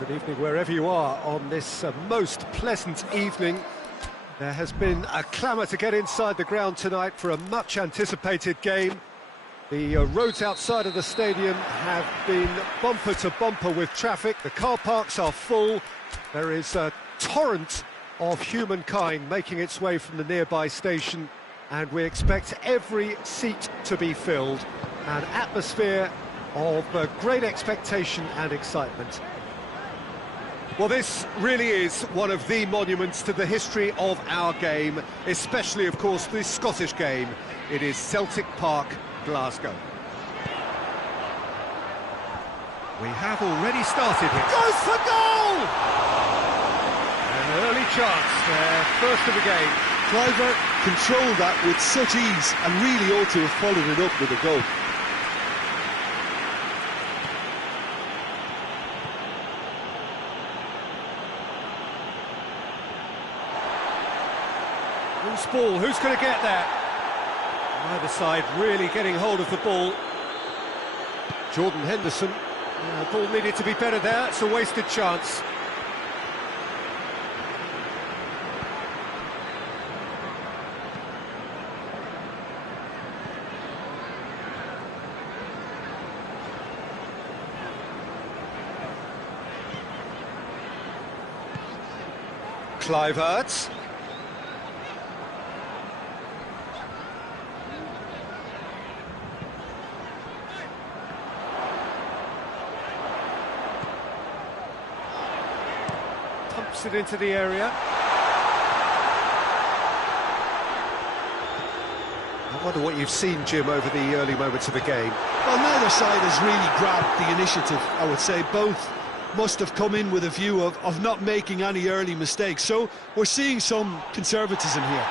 Good evening wherever you are on this most pleasant evening. There has been a clamour to get inside the ground tonight for a much-anticipated game. The roads outside of the stadium have been bumper to bumper with traffic. The car parks are full. There is a torrent of humankind making its way from the nearby station, and we expect every seat to be filled. An atmosphere of great expectation and excitement. Well, this really is one of the monuments to the history of our game, especially, of course, the Scottish game. It is Celtic Park, Glasgow. We have already started here. Goes for goal! An early chance there, first of the game. Cliver controlled that with such ease and really ought to have followed it up with a goal. Loose ball, who's going to get there? Either side really getting hold of the ball. Jordan Henderson. Ball needed to be better there, it's a wasted chance. Kluivert. Pumps it into the area. I wonder what you've seen, Jim, over the early moments of the game. Well, neither side has really grabbed the initiative, I would say. Both must have come in with a view of not making any early mistakes. So we're seeing some conservatism here.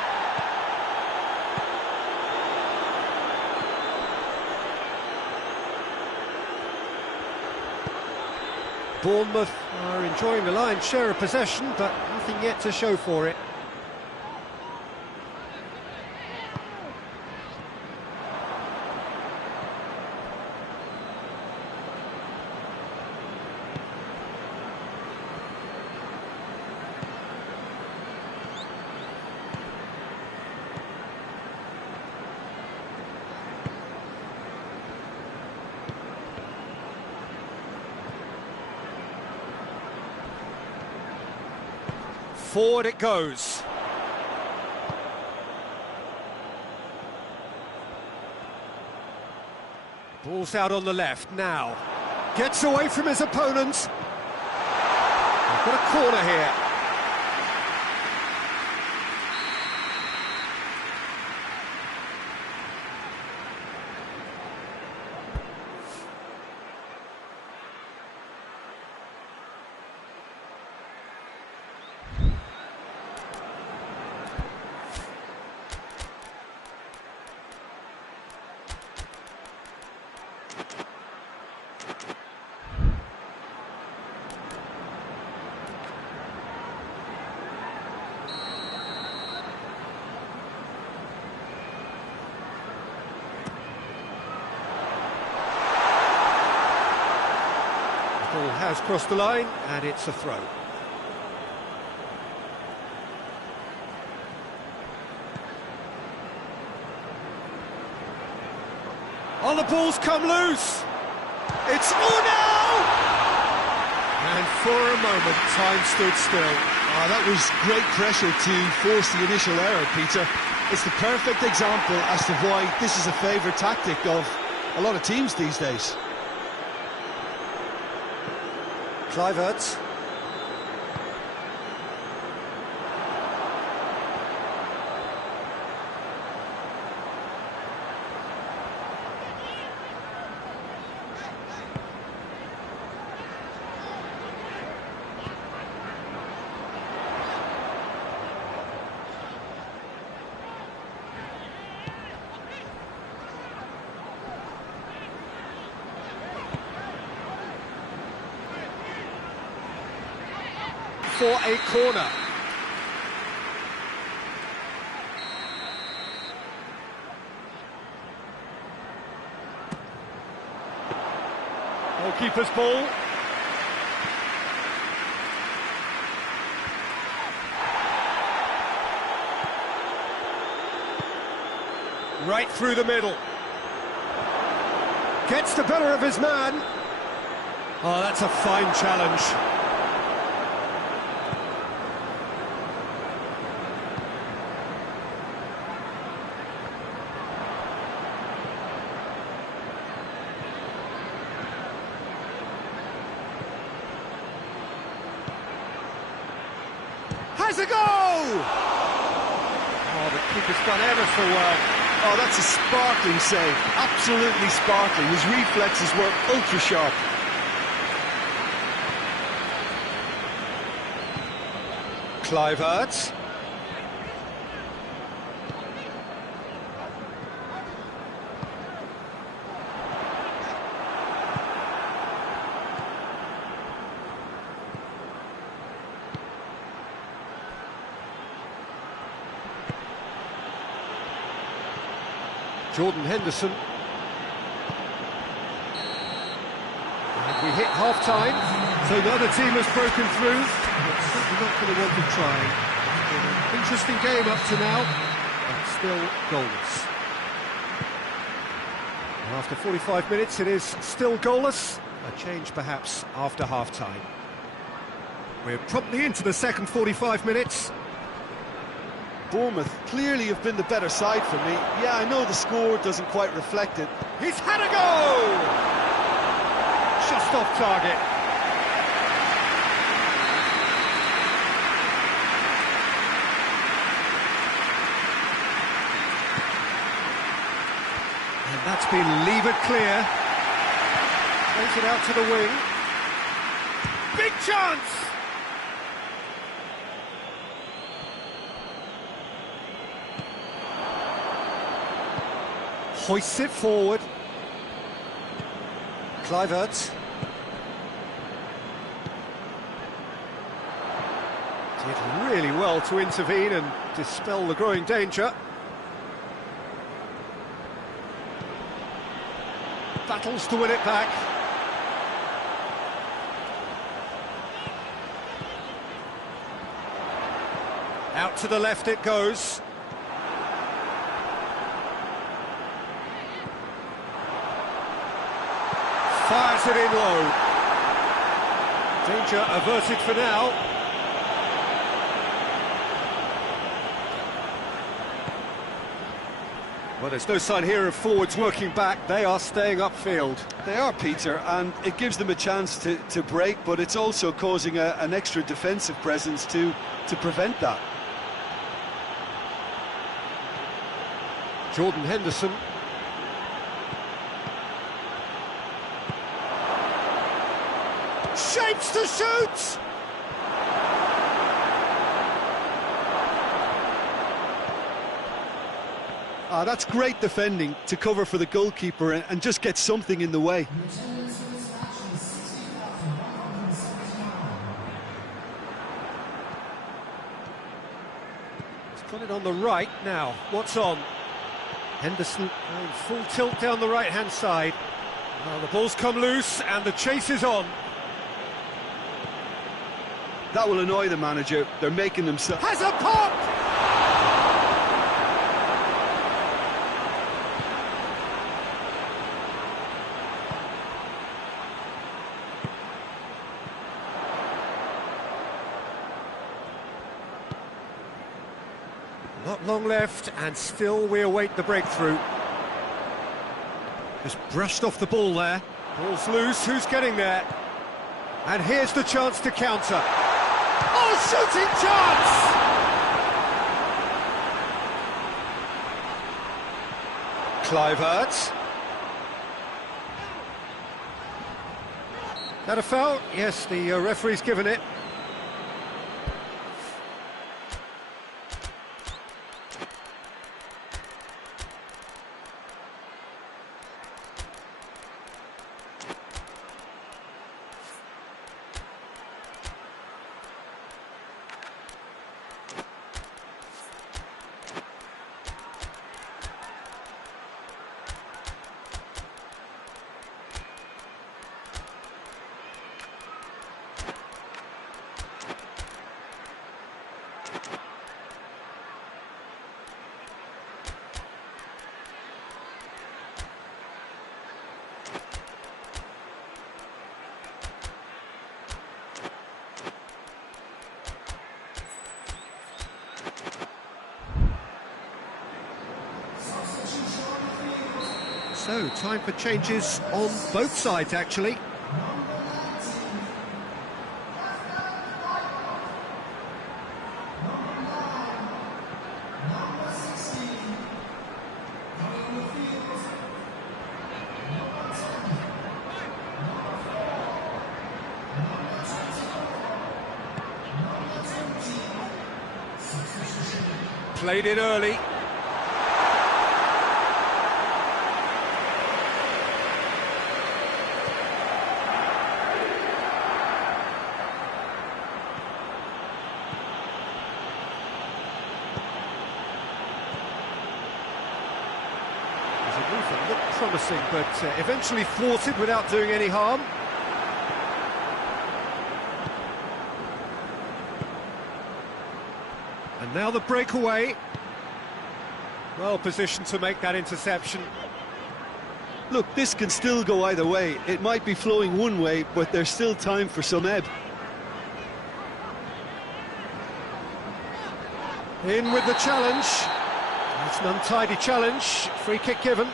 Bournemouth are enjoying the lion's share of possession, but nothing yet to show for it. Forward it goes. Ball's out on the left now. Gets away from his opponents. They've got a corner here. Ball has crossed the line, and it's a throw. Oh, the ball's come loose. It's Unal! And for a moment, time stood still. Oh, that was great pressure to force the initial error, Peter. It's the perfect example as to why this is a favourite tactic of a lot of teams these days. Kluivert. For a corner. Goalkeeper's ball. Right through the middle. Gets the better of his man. Oh, that's a fine challenge. Has a go! Oh, the keeper's done ever so well. Oh, that's a sparkling save. Absolutely sparkling. His reflexes were ultra sharp. Kluivert. Jordan Henderson. And we hit half-time, so neither team has broken through, but certainly not for the want of trying. Been an interesting game up to now, but still goalless. And after 45 minutes, it is still goalless. A change perhaps after half-time. We're promptly into the second 45 minutes. Bournemouth clearly have been the better side for me. Yeah, I know the score doesn't quite reflect it. He's had a go! Just off target. And that's been levered clear. Plays it out to the wing. Big chance! Hoists it forward. Kluivert. Did really well to intervene and dispel the growing danger. Battles to win it back. Out to the left it goes. Fires it in low. Danger averted for now. Well, there's no sign here of forwards working back. They are staying upfield. They are, Peter, and it gives them a chance to break, but it's also causing an extra defensive presence to prevent that. Jordan Henderson. Shapes to shoot! That's great defending to cover for the goalkeeper and just get something in the way. He's got it on the right now. What's on? Henderson going full tilt down the right-hand side. Well, the ball's come loose and the chase is on. That will annoy the manager. They're making themselves... Has a pop! Not long left, and still we await the breakthrough. Just brushed off the ball there. Ball's loose, who's getting there? And here's the chance to counter. Oh, shooting chance! Kluivert. That a foul? Yes, the referee's given it. So, time for changes on both sides, actually. Played it early. It looked promising, but eventually thwarted without doing any harm. And now the breakaway. Well positioned to make that interception. Look, this can still go either way. It might be flowing one way, but there's still time for some ebb. In with the challenge. It's an untidy challenge. Free kick given.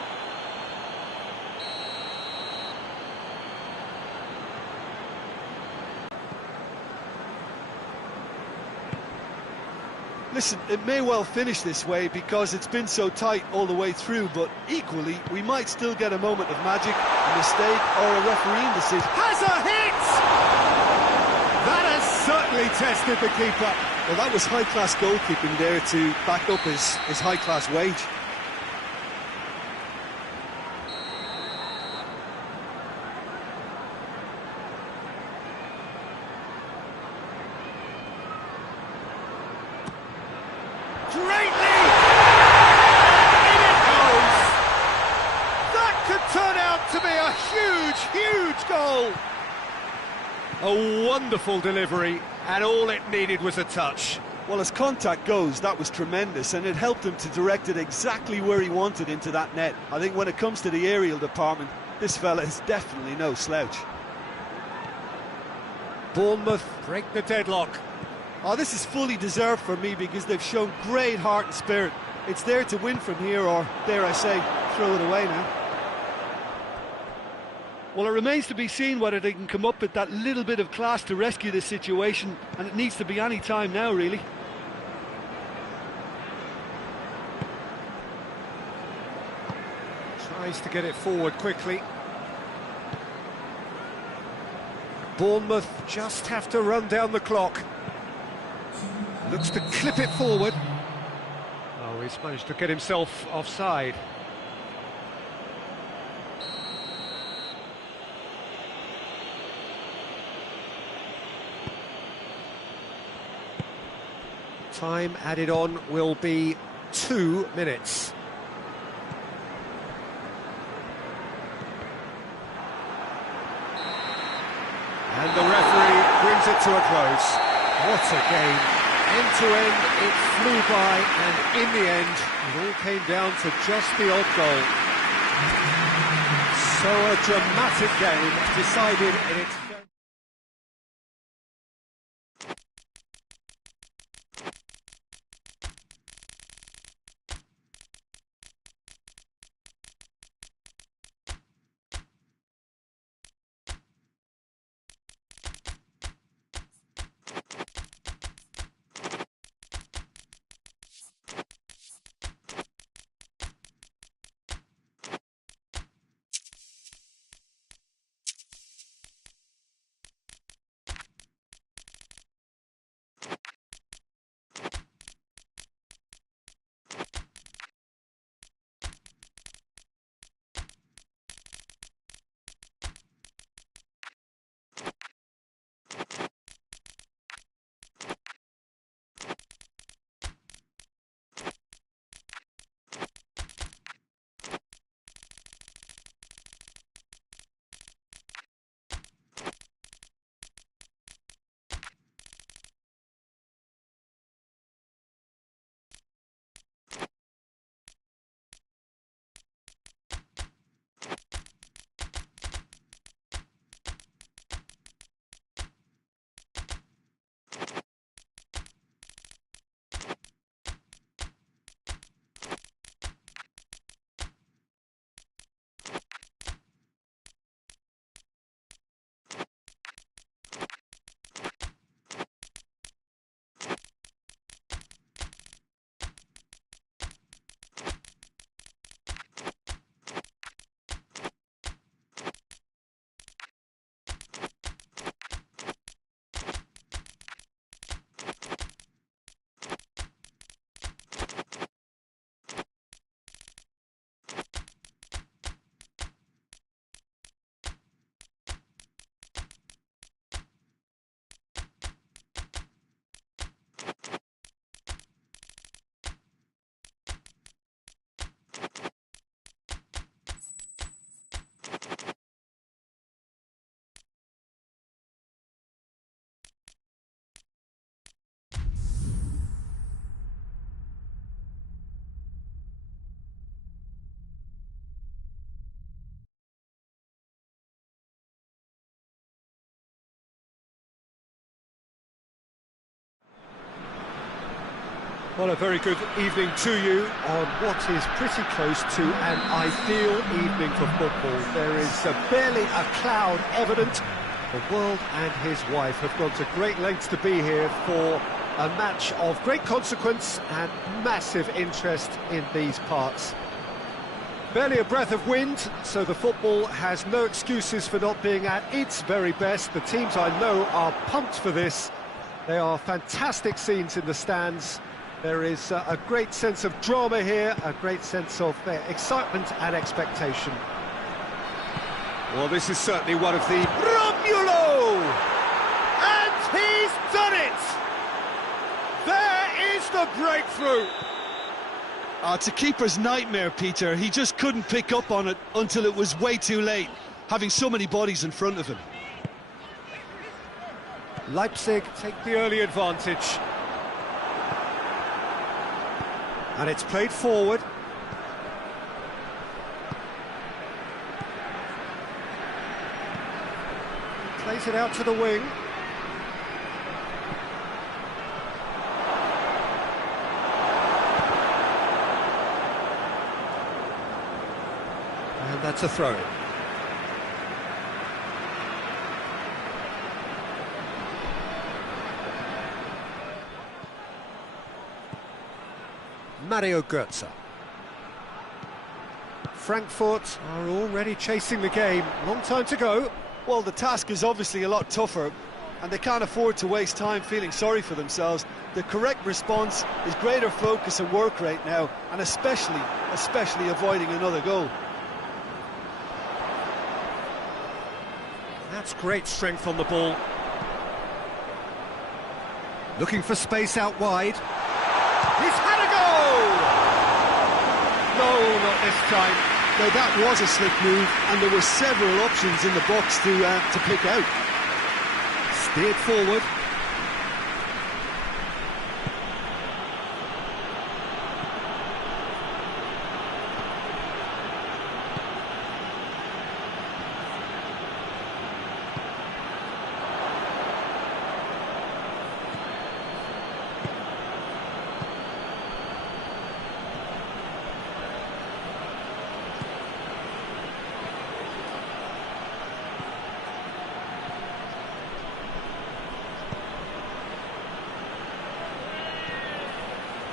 Listen, it may well finish this way because it's been so tight all the way through, but equally, we might still get a moment of magic, a mistake, or a refereeing decision. Has a hit! That has certainly tested the keeper. Well, that was high-class goalkeeping there to back up his high-class wage. Greatly! In it goes! That could turn out to be a huge, huge goal! A wonderful delivery, and all it needed was a touch. Well, as contact goes, that was tremendous, and it helped him to direct it exactly where he wanted into that net. I think when it comes to the aerial department, this fella is definitely no slouch. Bournemouth break the deadlock. Oh, this is fully deserved for me because they've shown great heart and spirit. It's there to win from here, or, dare I say, throw it away now. Well, it remains to be seen whether they can come up with that little bit of class to rescue this situation, and it needs to be any time now, really. Tries to get it forward quickly. Bournemouth just have to run down the clock. Looks to clip it forward. Oh, he's managed to get himself offside. Time added on will be 2 minutes. And the referee brings it to a close. What a game. End to end, it flew by, and in the end, it all came down to just the odd goal. So a dramatic game decided in its Well, a very good evening to you on what is pretty close to an ideal evening for football. There is barely a cloud evident. The world and his wife have gone to great lengths to be here for a match of great consequence and massive interest in these parts. Barely a breath of wind, so the football has no excuses for not being at its very best. The teams I know are pumped for this. They are fantastic scenes in the stands. There is a great sense of drama here, a great sense of excitement and expectation. Well, this is certainly one of the... Romulo! And he's done it! There is the breakthrough! It's a keeper's nightmare, Peter. He just couldn't pick up on it until it was way too late, having so many bodies in front of him. Leipzig take the early advantage. And it's played forward. Plays it out to the wing. And that's a throw-in. Mario Götze. Frankfurt are already chasing the game. Long time to go. Well, the task is obviously a lot tougher, and they can't afford to waste time feeling sorry for themselves. The correct response is greater focus and work rate now, and especially avoiding another goal. That's great strength on the ball. Looking for space out wide. He's had a goal! No, not this time. Now that was a slick move, and there were several options in the box to pick out. Steered forward.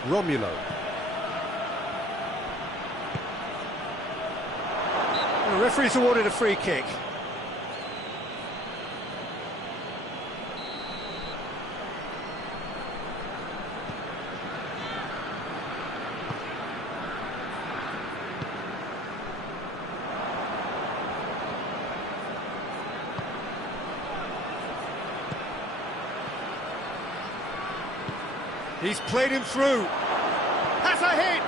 Romulo. The referee's awarded a free kick. He's played him through. Has a hit!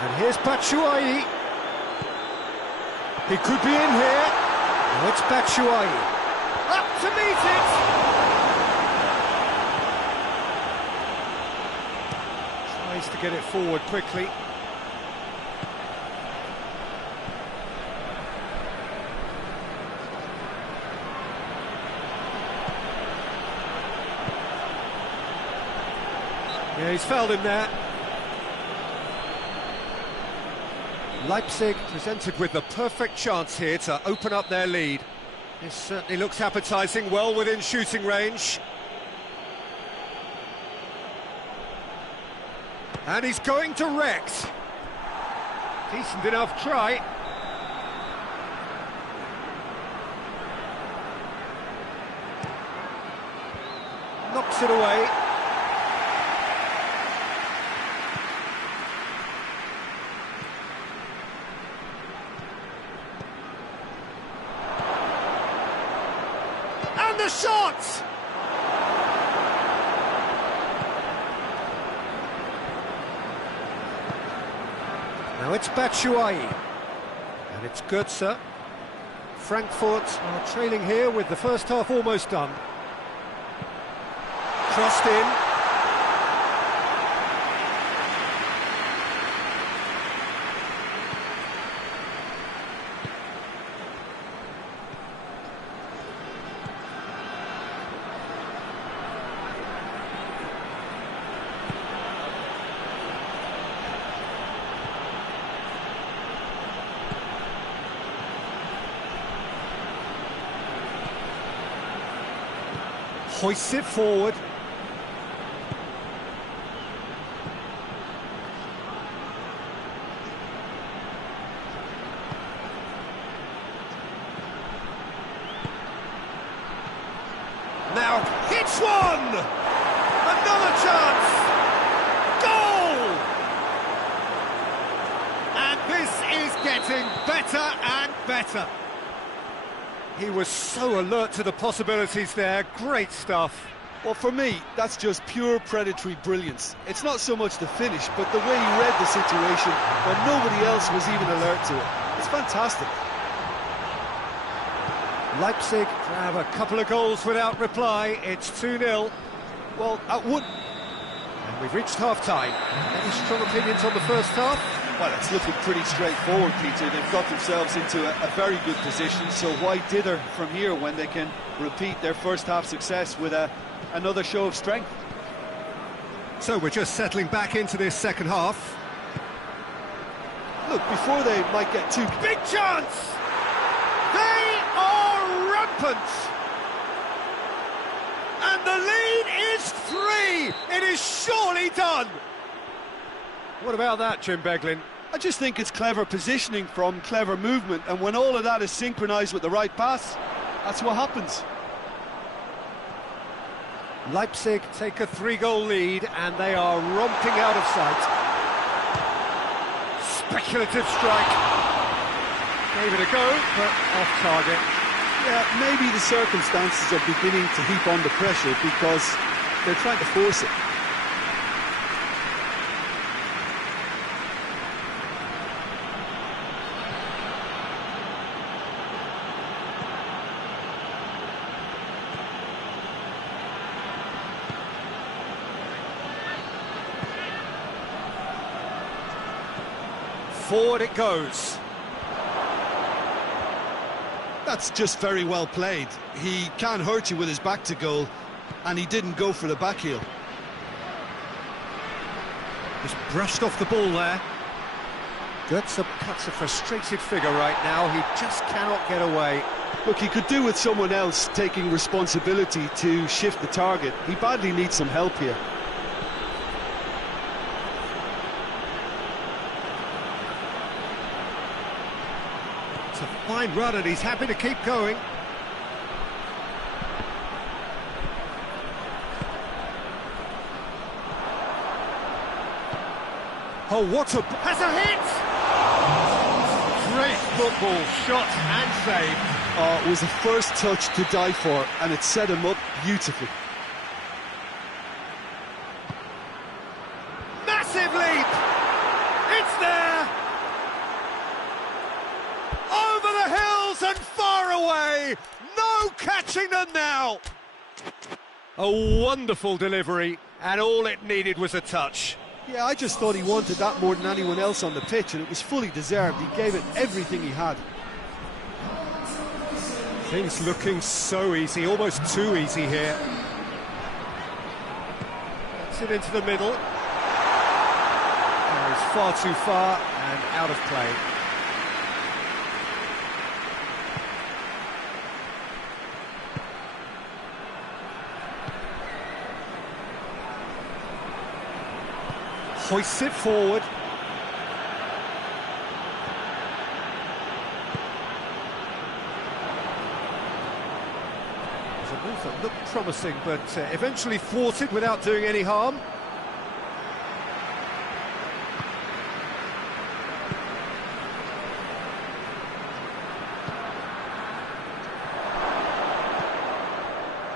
And here's Batshuayi. He could be in here. Now it's Batshuayi. Up to meet it! To get it forward quickly. Yeah, he's fouled him there. Leipzig presented with the perfect chance here to open up their lead. This certainly looks appetising, well within shooting range. And he's going direct. Decent enough try. Knocks it away. And the shot! Now it's Batshuayi, and it's Götze. Frankfurt are trailing here with the first half almost done. Crossed in. Hoists it forward. Now hits one! Another chance! Goal! And this is getting better and better. He was so alert to the possibilities there. Great stuff. Well, for me, that's just pure predatory brilliance. It's not so much the finish, but the way he read the situation when nobody else was even alert to it. It's fantastic. Leipzig have a couple of goals without reply. It's 2-0. Well, that would... And we've reached half-time. Any strong opinions on the first half? Well, it's looking pretty straightforward, Peter. They've got themselves into a very good position, so why dither from here when they can repeat their first half success with another show of strength? So we're just settling back into this second half. Look, before they might get too... Big chance! They are rampant! And the lead is 3! It is surely done! What about that, Jim Beglin? I just think it's clever positioning from clever movement, and when all of that is synchronised with the right pass, that's what happens. Leipzig take a 3-goal lead, and they are romping out of sight. Speculative strike. Gave it a go, but off target. Yeah, maybe the circumstances are beginning to heap on the pressure because they're trying to force it. Forward it goes. That's just very well played. He can hurt you with his back to goal, and he didn't go for the back heel. Just brushed off the ball there. Götze cuts a frustrated figure right now. He just cannot get away. Look, he could do with someone else taking responsibility to shift the target. He badly needs some help here. It's a fine run and he's happy to keep going. Oh, what a... has a hit! Great football, shot and save. Oh, it was the first touch to die for, and it set him up beautifully. Massive leap! It's there! Over the hills and far away! No catching them now! A wonderful delivery, and all it needed was a touch. Yeah, I just thought he wanted that more than anyone else on the pitch, and it was fully deserved. He gave it everything he had. Things looking so easy, almost too easy here. Gets it into the middle. Oh, he's far too far and out of play. Hoists it forward. There's a move that looked promising, but eventually thwarted without doing any harm.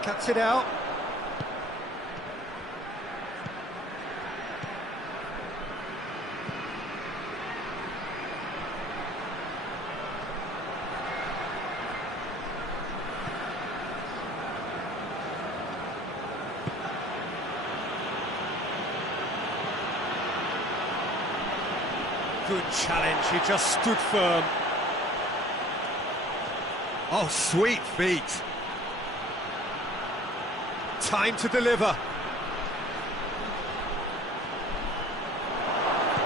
Cuts it out. Good challenge, he just stood firm. Oh, sweet feet. Time to deliver.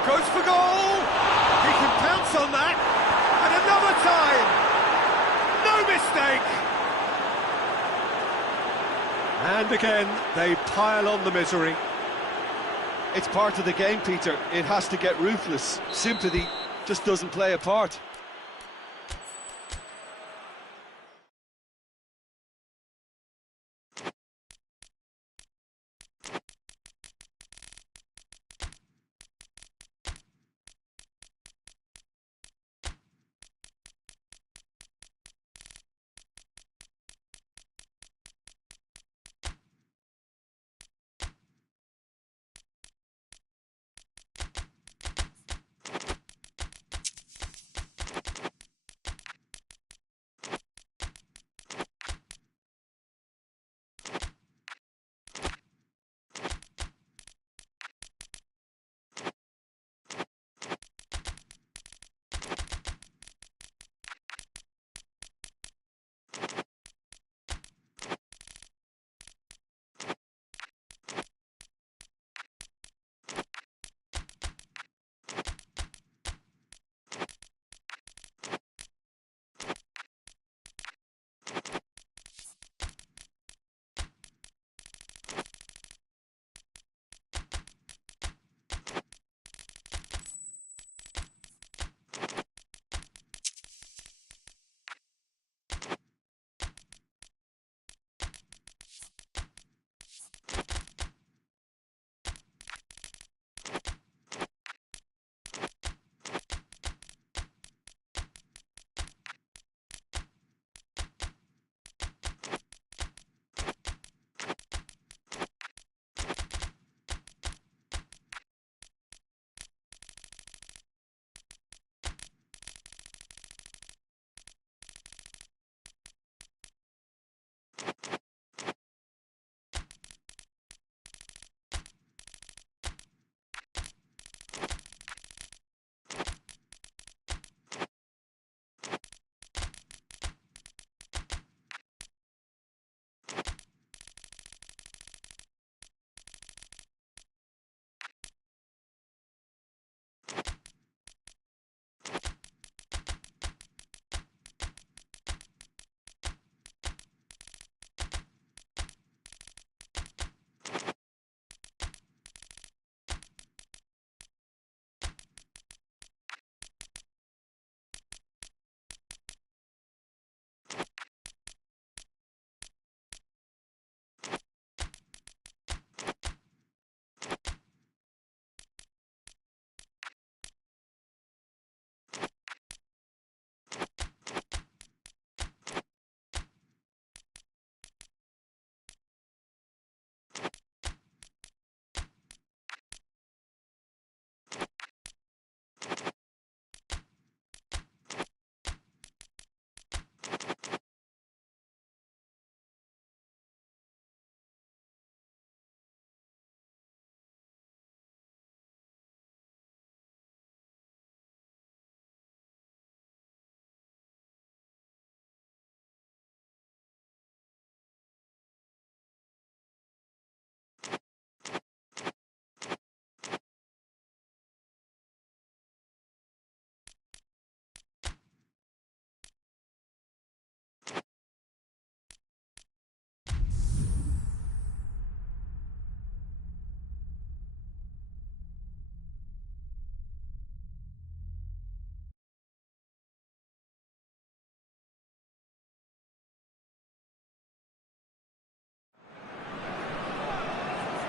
Goes for goal! He can pounce on that. And another time! No mistake! And again, they pile on the misery. It's part of the game, Peter. It has to get ruthless. Sympathy just doesn't play a part.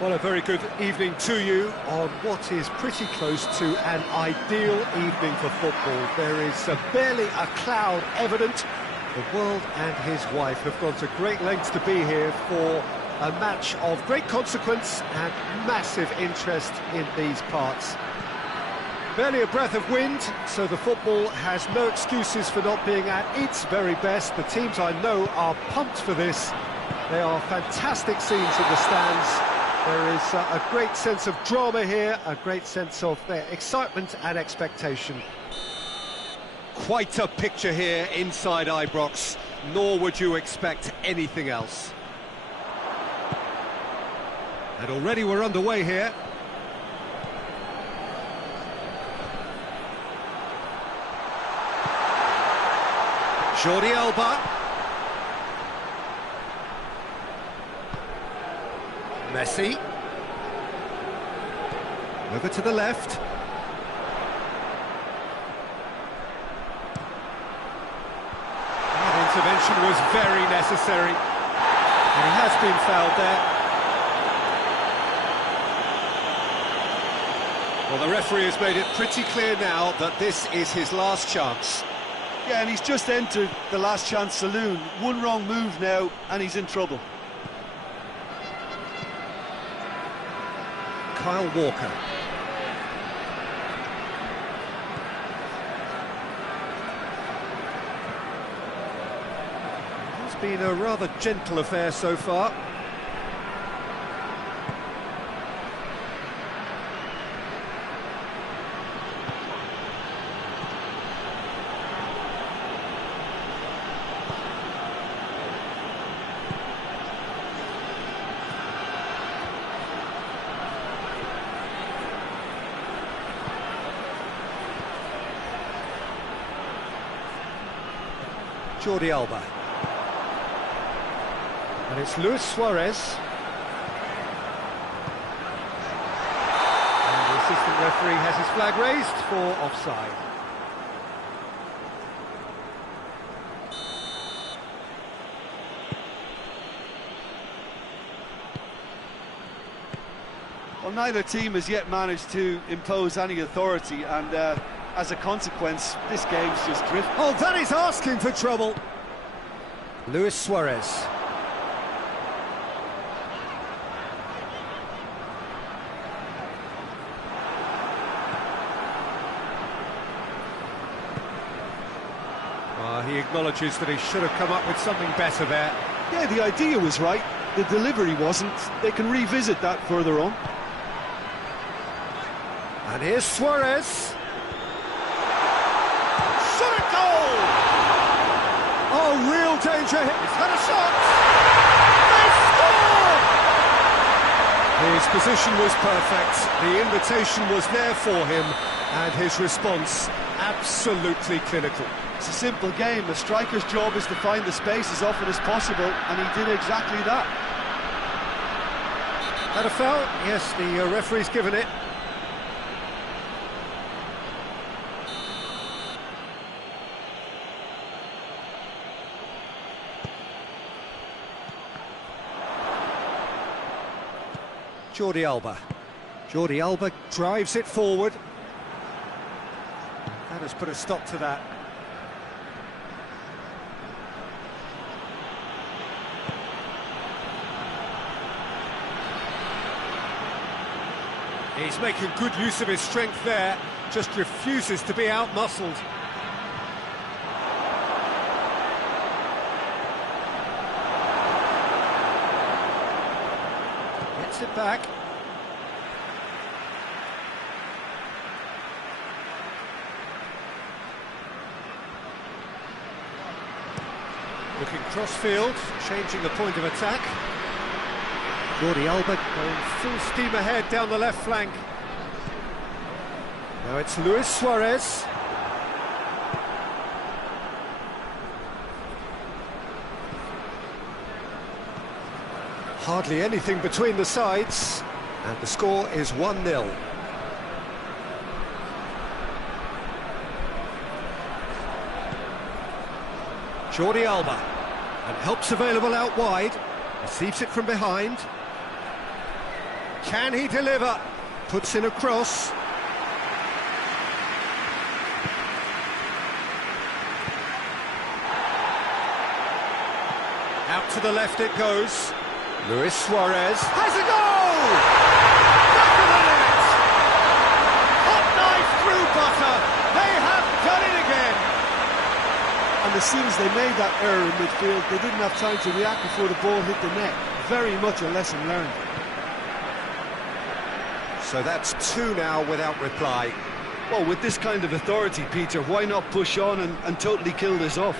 Well, a very good evening to you on what is pretty close to an ideal evening for football. There is barely a cloud evident. The world and his wife have gone to great lengths to be here for a match of great consequence and massive interest in these parts. Barely a breath of wind, so the football has no excuses for not being at its very best. The teams I know are pumped for this. They are fantastic scenes in the stands. There is a great sense of drama here, a great sense of excitement and expectation. Quite a picture here inside Ibrox, nor would you expect anything else. And already we're underway here. Jordi Alba. Messi. Over to the left. That intervention was very necessary. And he has been fouled there. Well, the referee has made it pretty clear now that this is his last chance. Yeah, and he's just entered the last chance saloon. One wrong move now, and he's in trouble. Kyle Walker. It's been a rather gentle affair so far. Jordi Alba. And it's Luis Suarez. And the assistant referee has his flag raised for offside. Well, neither team has yet managed to impose any authority, and as a consequence, this game's just drifted. Oh, that is asking for trouble. Luis Suarez. He acknowledges that he should have come up with something better there. Yeah, the idea was right, the delivery wasn't. They can revisit that further on. And here's Suarez. Shot at goal! Oh, real danger. He's had a shot. They score! His position was perfect. The invitation was there for him, and his response absolutely clinical. It's a simple game. A striker's job is to find the space as often as possible, and he did exactly that. Had a foul? Yes, the referee's given it. Jordi Alba. Jordi Alba drives it forward. That has put a stop to that. He's making good use of his strength there, just refuses to be out-muscled. Gets it back. Looking cross-field, changing the point of attack. Jordi Alba going full steam ahead down the left flank. Now it's Luis Suarez. Hardly anything between the sides, and the score is 1-0. Jordi Alba, and help's available out wide, receives it from behind. Can he deliver? Puts in a cross. Out to the left it goes. Luis Suarez has a goal! Back of the net! Hot knife through butter. They have done it again. And as soon as they made that error in midfield, they didn't have time to react before the ball hit the net. Very much a lesson learned. So that's two now without reply. Well, with this kind of authority, Peter, why not push on and totally kill this off?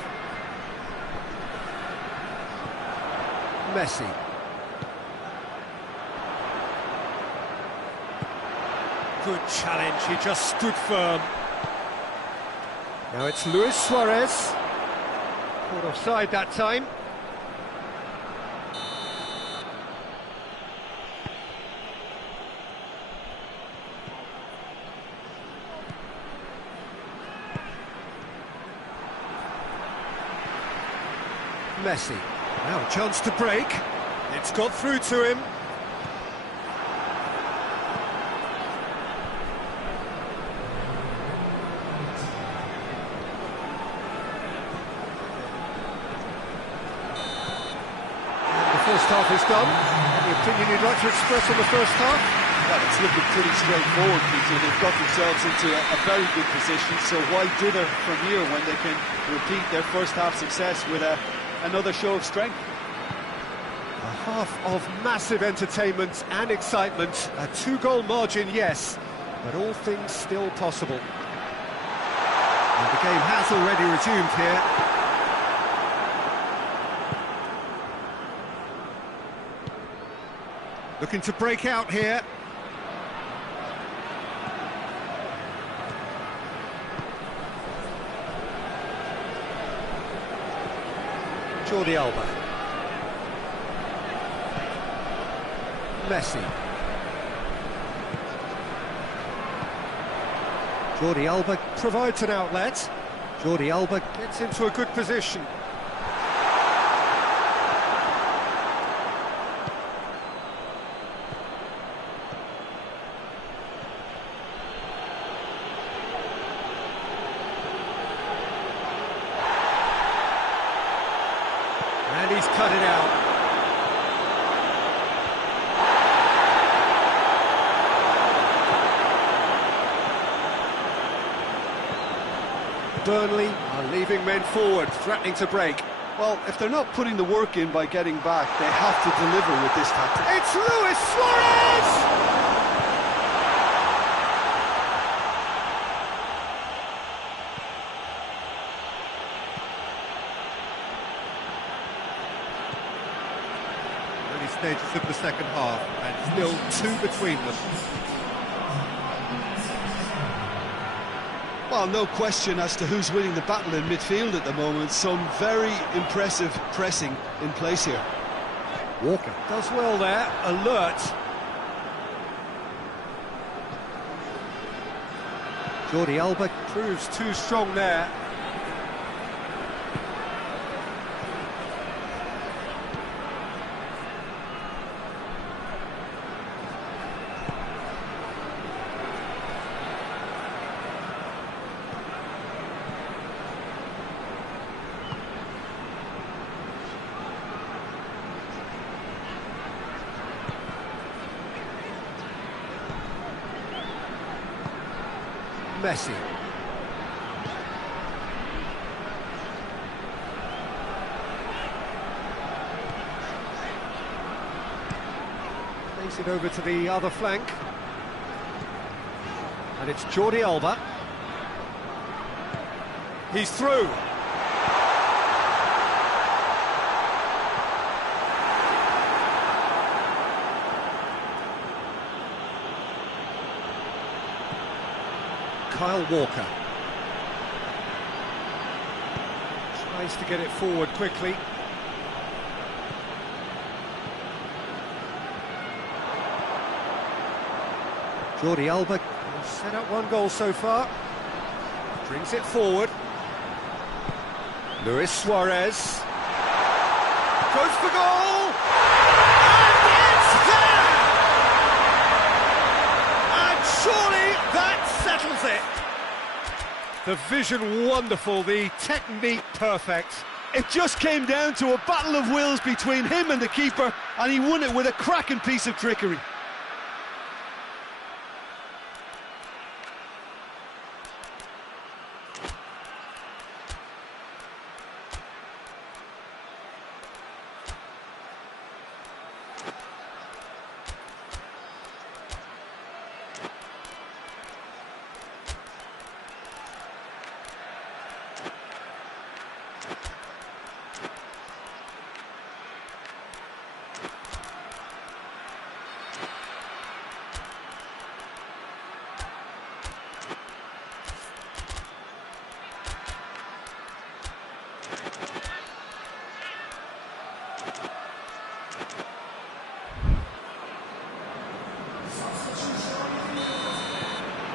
Messi. Good challenge, he just stood firm. Now it's Luis Suarez. Caught offside that time. Messi. Now a chance to break. It's got through to him. The first half is done. Any opinion you'd like to express on the first half? Well, it's looking pretty straightforward, Peter. They've got themselves into a very good position, so why dither from here when they can repeat their first half success with another show of strength? A half of massive entertainment and excitement. A two-goal margin, yes, but all things still possible. And the game has already resumed here. Looking to break out here. Jordi Alba. Messi. Jordi Alba provides an outlet. Jordi Alba gets into a good position. And he's cut it out. Burnley are leaving men forward, threatening to break. Well, if they're not putting the work in by getting back, they have to deliver with this tactic. It's Luis Suarez! Early stages of the second half, and still two between them. Well, no question as to who's winning the battle in midfield at the moment. Some very impressive pressing in place here. Walker does well there, alert. Jordi Alba proves too strong there. Messi. Plays it over to the other flank. And it's Jordi Alba. He's through. Kyle Walker tries to get it forward quickly. Jordi Alba has set up one goal so far. Brings it forward. Luis Suarez goes for goal. And it's there! And surely that settles it. The vision wonderful, the technique perfect. It just came down to a battle of wills between him and the keeper, and he won it with a cracking piece of trickery.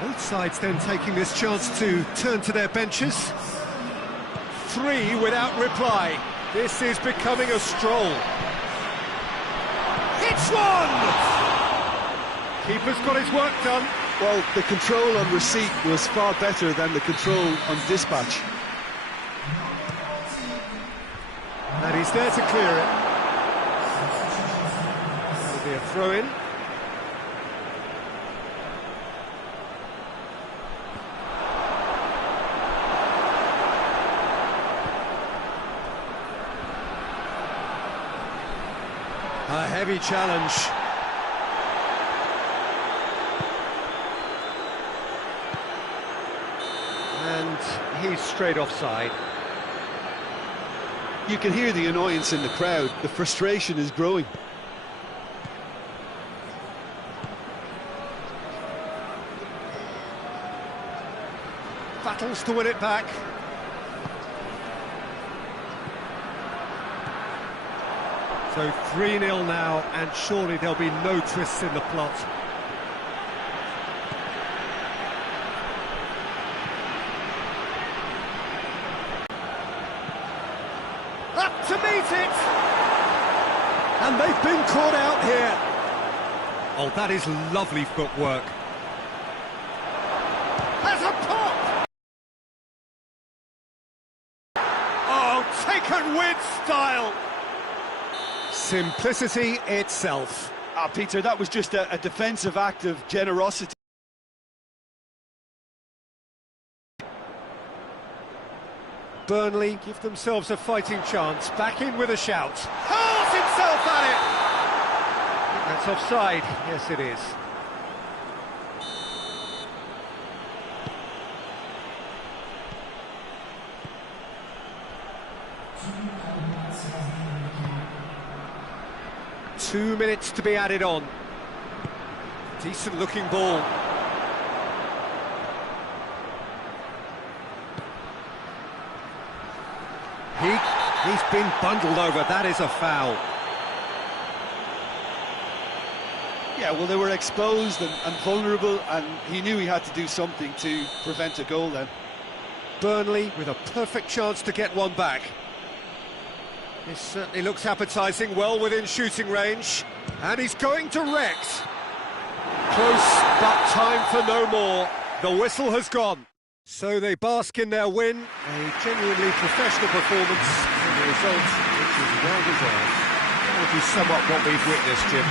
Both sides then taking this chance to turn to their benches. Three without reply. This is becoming a stroll. It's one! Keeper's got his work done. Well, the control on receipt was far better than the control on dispatch. And he's there to clear it. That'll be a throw-in. A heavy challenge. And he's straight offside. You can hear the annoyance in the crowd. The frustration is growing. Battles to win it back. So 3-0 now, and surely there'll be no twists in the plot. Up to meet it! And they've been caught out here. Oh, that is lovely footwork. Has a pop! Oh, taken with style! Simplicity itself. Peter, that was just a defensive act of generosity. Burnley give themselves a fighting chance. Back in with a shout. Hurls himself at it! That's offside. Yes, it is. Two minutes to be added on. Decent looking ball. He's been bundled over. That is a foul. Yeah, well, they were exposed and vulnerable, and he knew he had to do something to prevent a goal then. Burnley with a perfect chance to get one back. This certainly looks appetising, well within shooting range. And he's going direct. Close, but time for no more. The whistle has gone. So they bask in their win. A genuinely professional performance. And the result, which is well deserved. That would be somewhat what we've witnessed, Jim.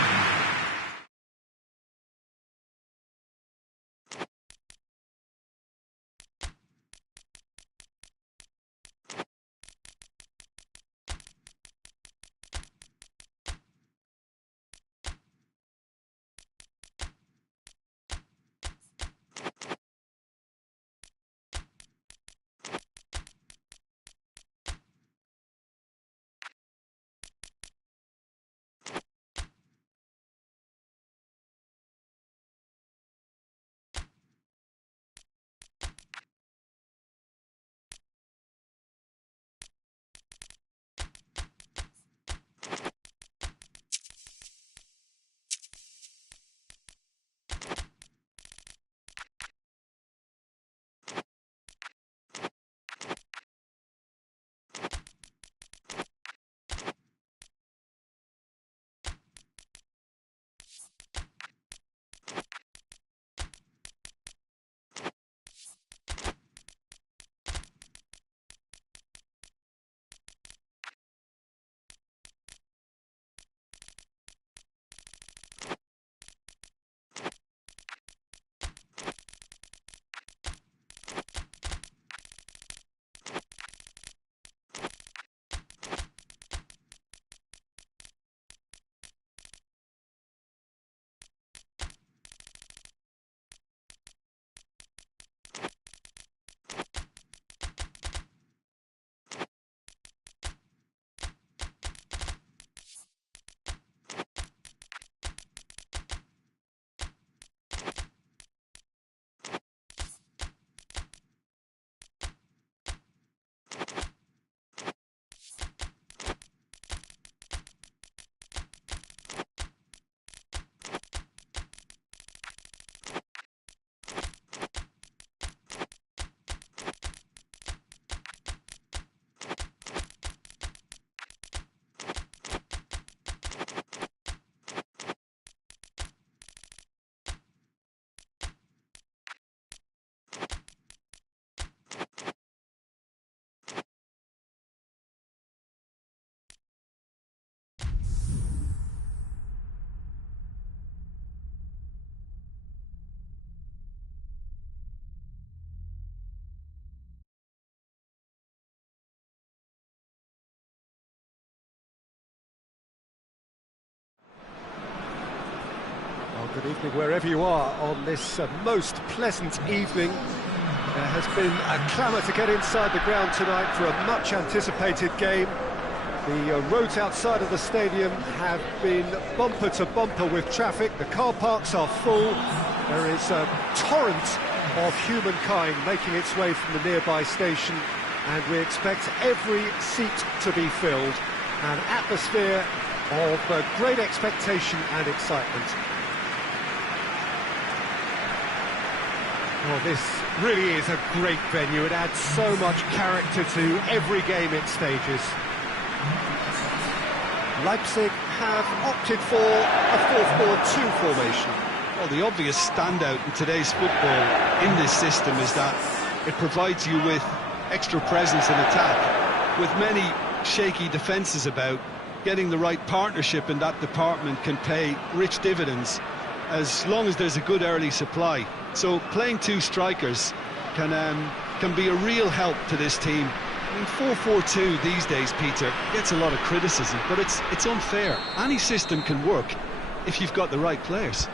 Good evening wherever you are on this most pleasant evening. There has been a clamour to get inside the ground tonight for a much-anticipated game. The roads outside of the stadium have been bumper to bumper with traffic. The car parks are full. There is a torrent of humankind making its way from the nearby station, and we expect every seat to be filled. An atmosphere of great expectation and excitement. Well, this really is a great venue. It adds so much character to every game it stages. Leipzig have opted for a 4-4-2 formation. Well, the obvious standout in today's football in this system is that it provides you with extra presence in attack. With many shaky defences about, getting the right partnership in that department can pay rich dividends as long as there's a good early supply. So playing two strikers can be a real help to this team. I mean, 4-4-2 these days, Peter, gets a lot of criticism, but it's unfair. Any system can work if you've got the right players.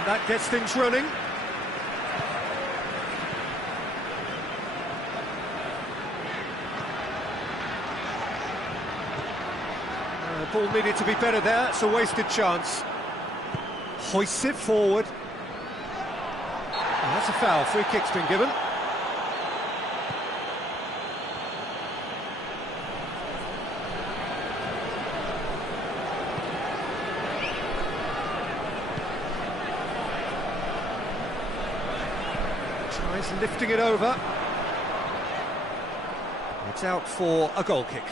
And that gets things running. Ball needed to be better there, it's a wasted chance. Hoists it forward. Oh, that's a foul, free kick's been given. Tries lifting it over. It's out for a goal kick.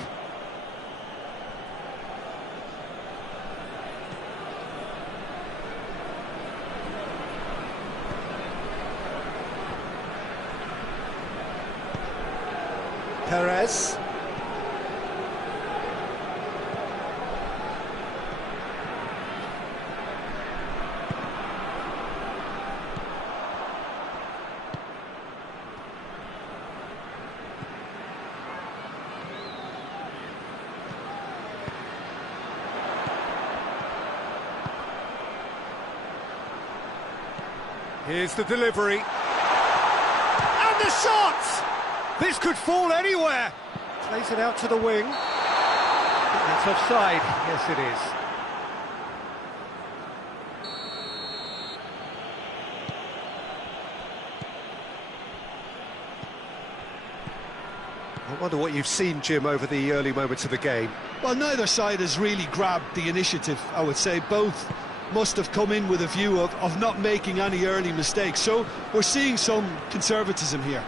Perez. Here's the delivery. And the shot! This could fall anywhere. Plays it out to the wing. That's offside. Yes, it is. I wonder what you've seen, Jim, over the early moments of the game. Well, neither side has really grabbed the initiative, I would say. Both must have come in with a view of not making any early mistakes. So we're seeing some conservatism here.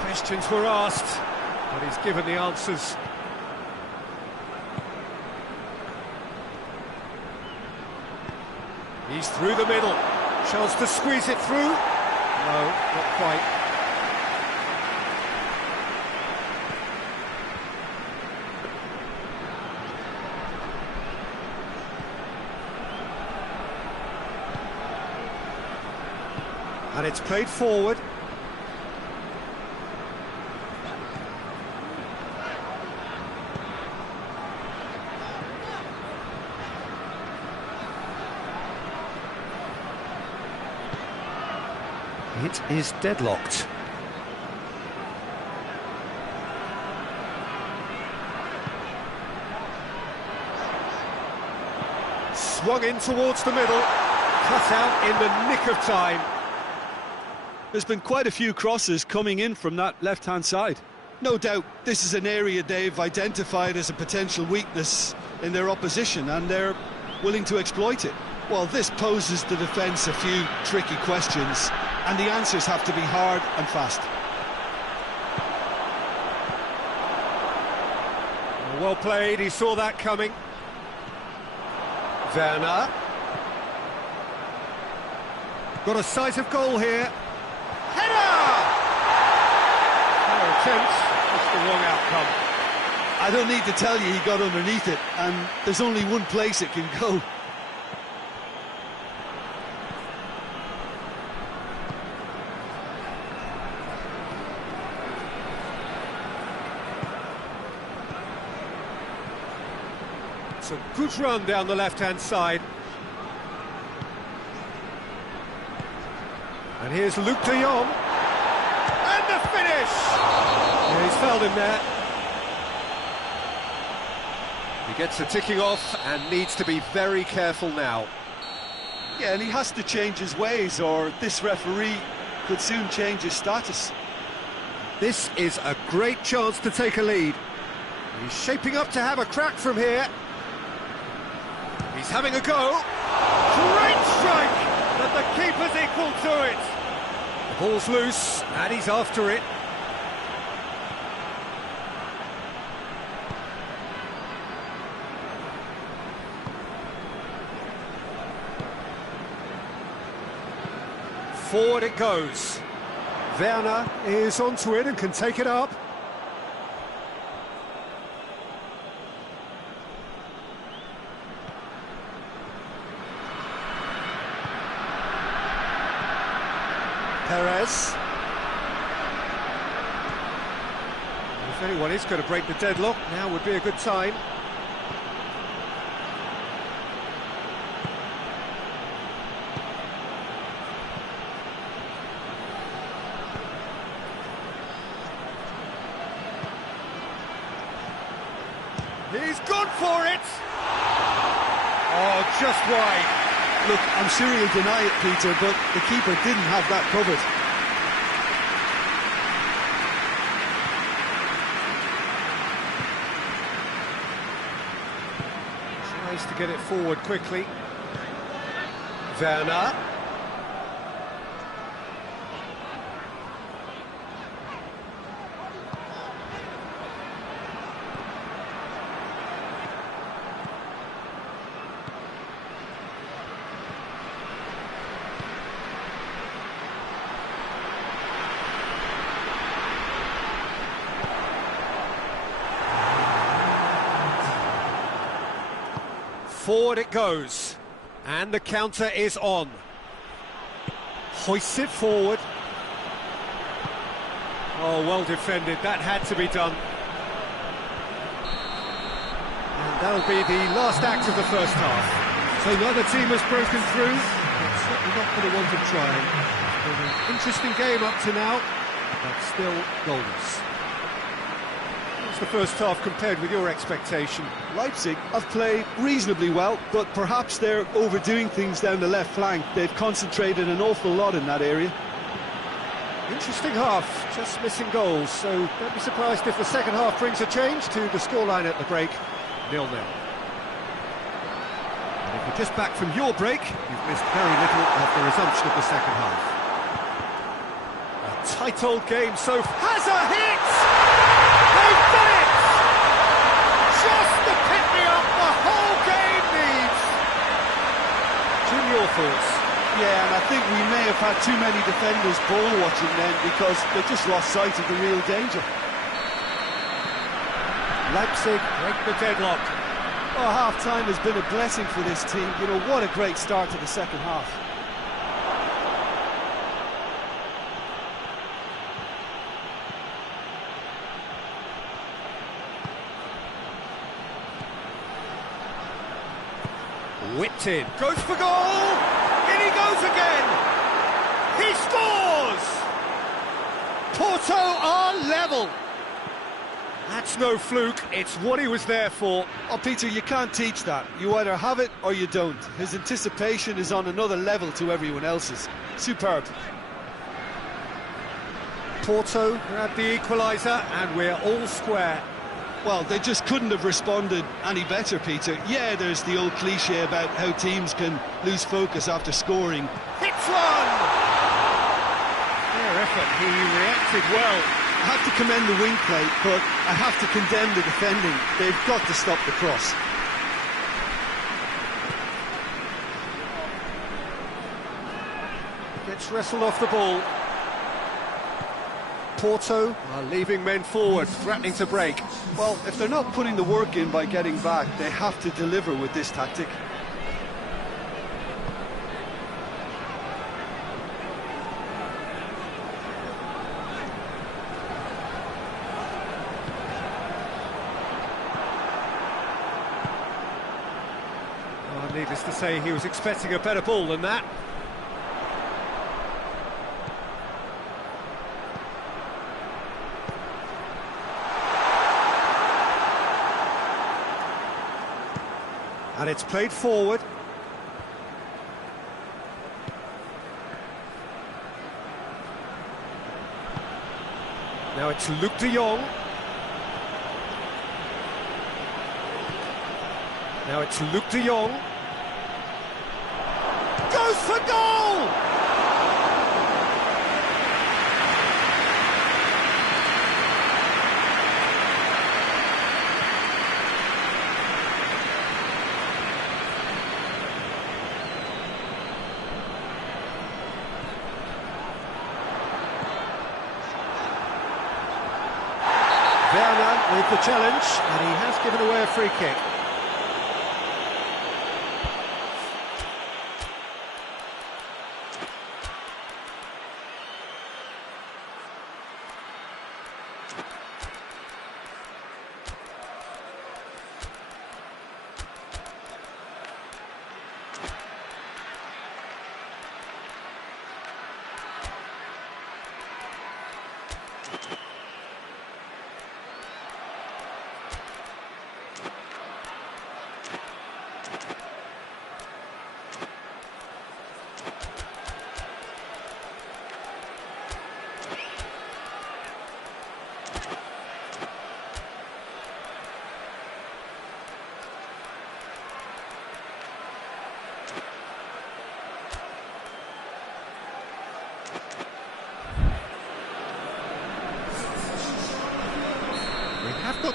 Questions were asked, but he's given the answers. He's through the middle. Chance to squeeze it through. No, not quite. And it's played forward. It is deadlocked. Swung in towards the middle, cut out in the nick of time. There's been quite a few crosses coming in from that left-hand side. No doubt this is an area they've identified as a potential weakness in their opposition, and they're willing to exploit it. Well, this poses the defence a few tricky questions, and the answers have to be hard and fast. Well played, he saw that coming. Werner. Got a sight of goal here. Header! No attempt, just the wrong outcome. I don't need to tell you he got underneath it, and there's only one place it can go. It's a good run down the left-hand side. And here's Luke de Jong. And the finish! Yeah, he's fouled him there. He gets the ticking off and needs to be very careful now. Yeah, and he has to change his ways, or this referee could soon change his status. This is a great chance to take a lead. He's shaping up to have a crack from here. He's having a go. Great strike, but the keeper's equal to it. The ball's loose, and he's after it. Forward it goes. Werner is onto it and can take it up. Perez. If anyone is going to break the deadlock, now would be a good time. He's gone for it! Oh, just wide. Look, I'm sure he'll deny it, Peter, but the keeper didn't have that covered. Tries to get it forward quickly. Werner. Forward it goes, and the counter is on. Hoists it forward. Oh, well defended, that had to be done. And that'll be the last act of the first half. So neither team has broken through, but certainly not for the want of trying. It's been an interesting game up to now, but still goals. What's the first half compared with your expectation? Leipzig have played reasonably well, but perhaps they're overdoing things down the left flank. They've concentrated an awful lot in that area. Interesting half, just missing goals, so don't be surprised if the second half brings a change to the scoreline at the break, 0-0. And if you're just back from your break, you've missed very little of the resumption of the second half. A tight old game, so has a hit! They've done it! Just the pick-me-up the whole game needs! Jim, your thoughts? Yeah, and I think we may have had too many defenders ball-watching then because they just lost sight of the real danger. Leipzig break the deadlock. Oh, half-time has been a blessing for this team. You know, what a great start to the second half. Whipped in, goes for goal! In he goes again! He scores! Porto are level! That's no fluke, it's what he was there for. Oh, Peter, you can't teach that. You either have it or you don't. His anticipation is on another level to everyone else's. Superb. Porto grabbed the equaliser and we're all square. Well, they just couldn't have responded any better, Peter. Yeah, there's the old cliche about how teams can lose focus after scoring. Hits one! Fair effort, he reacted well. I have to commend the wing play, but I have to condemn the defending. They've got to stop the cross. Gets wrestled off the ball. Porto are leaving men forward, threatening to break. Well, if they're not putting the work in by getting back, they have to deliver with this tactic. Well, needless to say, he was expecting a better ball than that. And it's played forward. Now it's Luke de Jong. Now it's Luke de Jong. Goes for goal! Werner with the challenge, and he has given away a free kick.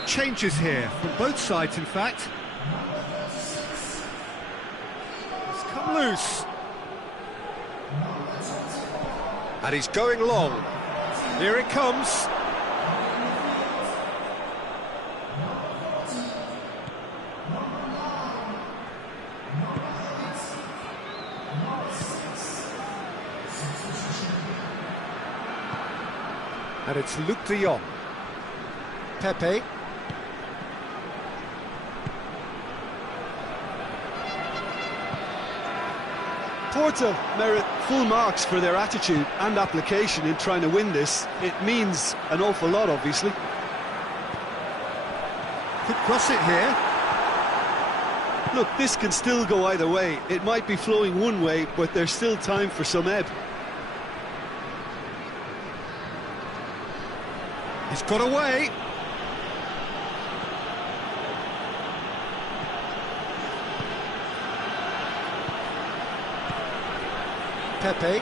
changes here, from both sides in fact. It's come loose. And he's going long. Here it comes. And it's Luc de Jong. Pepe. Porto merit full marks for their attitude and application in trying to win this. It means an awful lot, obviously. Could cross it here. Look, this can still go either way. It might be flowing one way, but there's still time for some ebb. He's got away. Pepe.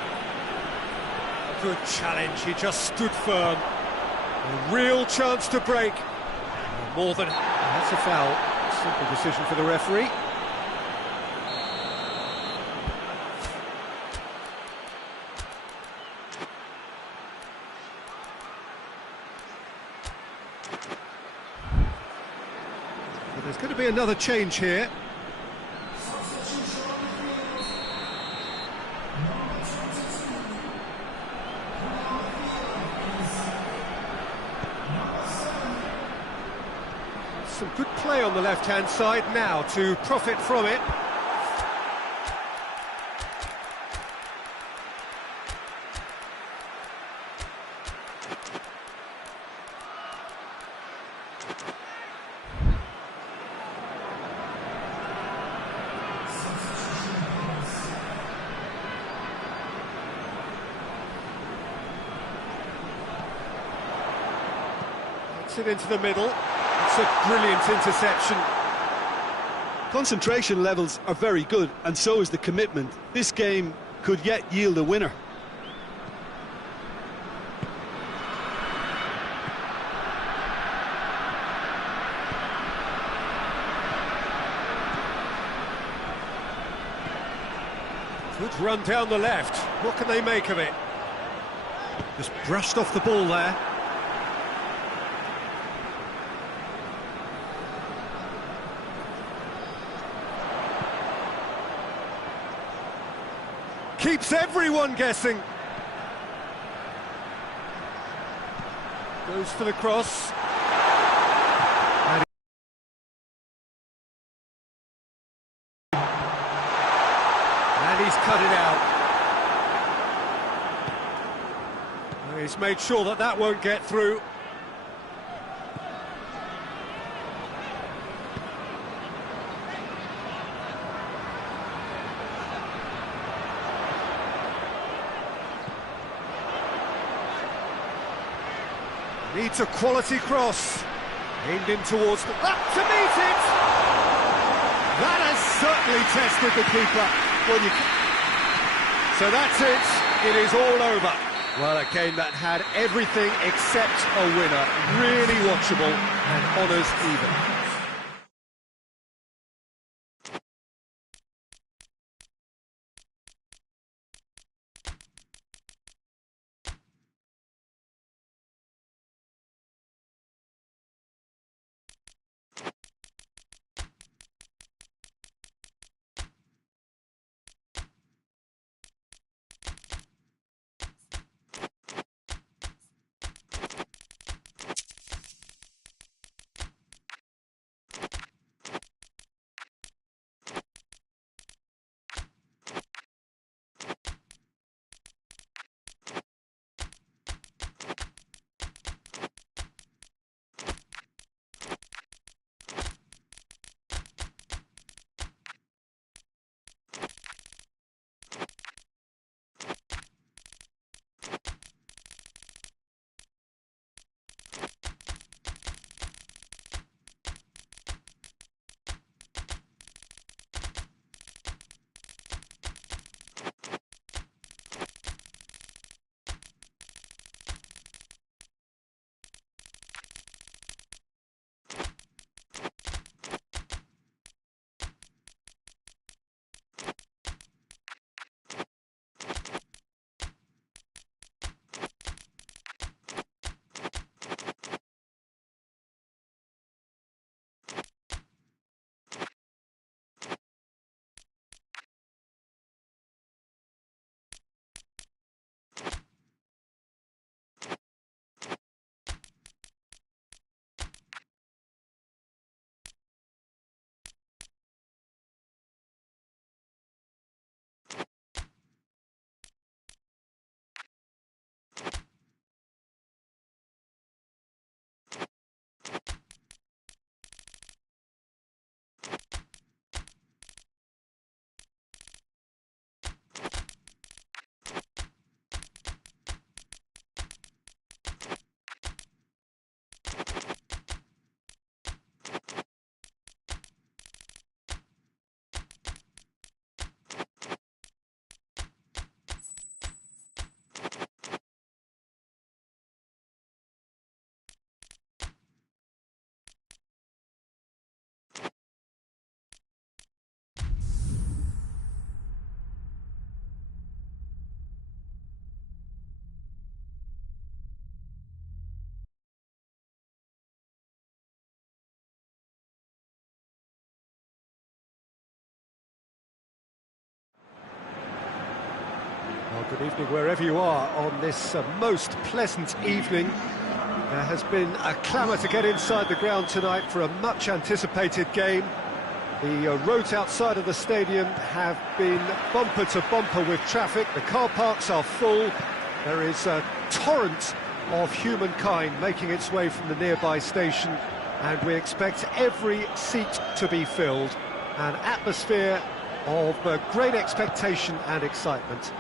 Good challenge, he just stood firm. A real chance to break. More than... That's a foul. Simple decision for the referee. But there's going to be another change here. Some good play on the left-hand side now to profit from it. Gets it into the middle. It's a brilliant interception. Concentration levels are very good, and so is the commitment. This game could yet yield a winner. Good run down the left. What can they make of it? Just brushed off the ball there. Keeps everyone guessing. Goes for the cross. And he's cut it out. He's made sure that that won't get through. Needs a quality cross. Aimed in towards the... Up to meet it! That has certainly tested the keeper. Well, so that's it. It is all over. Well, a game that had everything except a winner. Really watchable and honours even. Good evening wherever you are on this most pleasant evening. There has been a clamour to get inside the ground tonight for a much anticipated game. The roads outside of the stadium have been bumper to bumper with traffic. The car parks are full. There is a torrent of humankind making its way from the nearby station, and we expect every seat to be filled. An atmosphere of great expectation and excitement.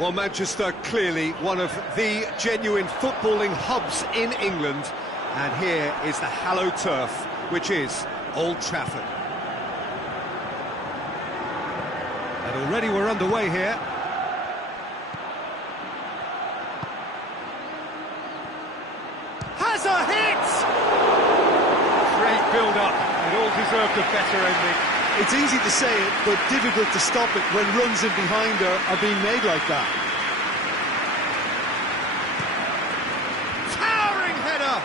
Well, Manchester, clearly one of the genuine footballing hubs in England, and here is the hallowed turf, which is Old Trafford. And already we're underway here. Has a hit! Great build-up, it all deserved a better ending. It's easy to say it, but difficult to stop it when runs in behind are being made like that. Towering header!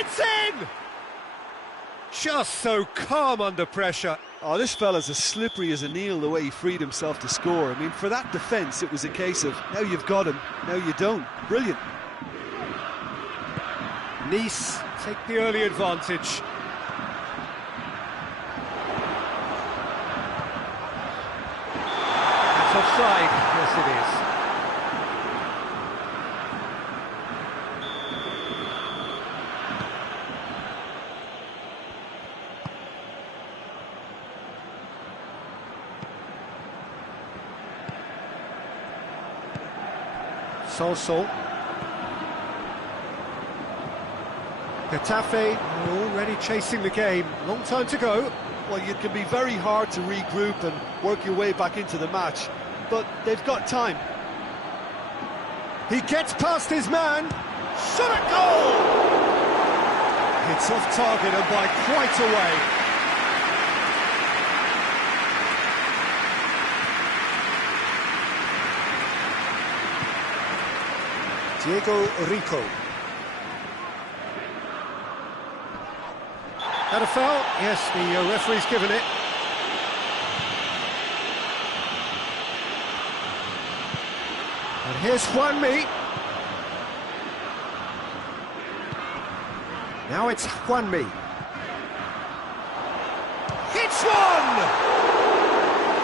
It's in! Just so calm under pressure. Oh, this fella's as slippery as a Neil, the way he freed himself to score. I mean, for that defence, it was a case of, now you've got him, now you don't. Brilliant. Nice take the early advantage. That's offside, yes it is. Solso. Getafe already chasing the game. Long time to go. Well, it can be very hard to regroup and work your way back into the match, but they've got time. He gets past his man. Shot at goal! It's off target and by quite a way. Diego Rico. That a foul? Yes, the referee's given it. And here's Juanmi. Now it's Juanmi. Hits one!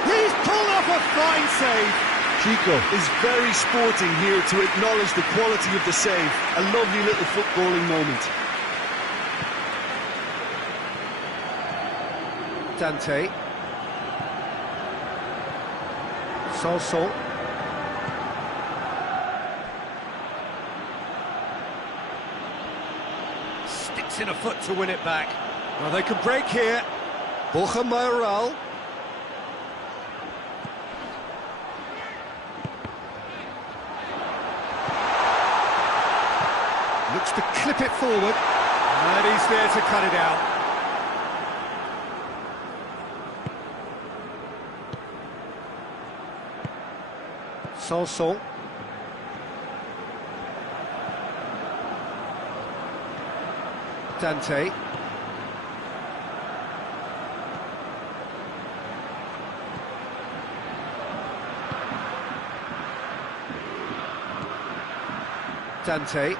He's pulled off a fine save. Chico is very sporting here to acknowledge the quality of the save. A lovely little footballing moment. Dante. Solso. Sticks in a foot to win it back. Well, they can break here. Borja Mayoral. Looks to clip it forward. And he's there to cut it out. Solso. Dante. Dante.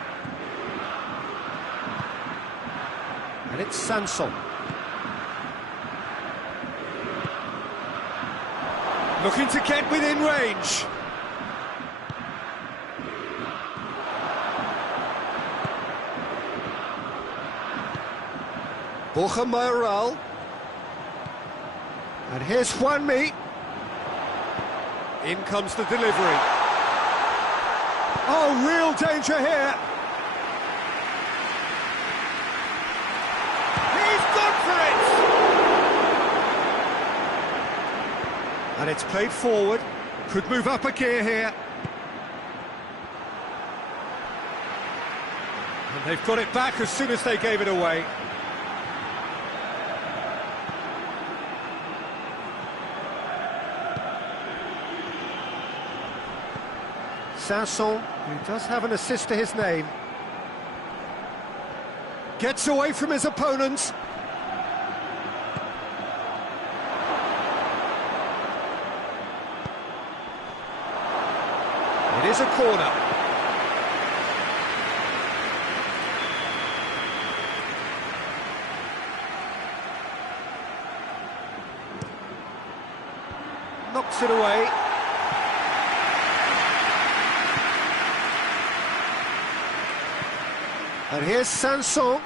And it's Sanson. Looking to get within range. Borja Mayoral. And here's Juanmi. In comes the delivery. Oh, real danger here. He's gone for it! And it's played forward. Could move up a gear here. And they've got it back as soon as they gave it away. Sanson, who does have an assist to his name. Gets away from his opponents. Here's a corner. Knocks it away. And here's Sanson.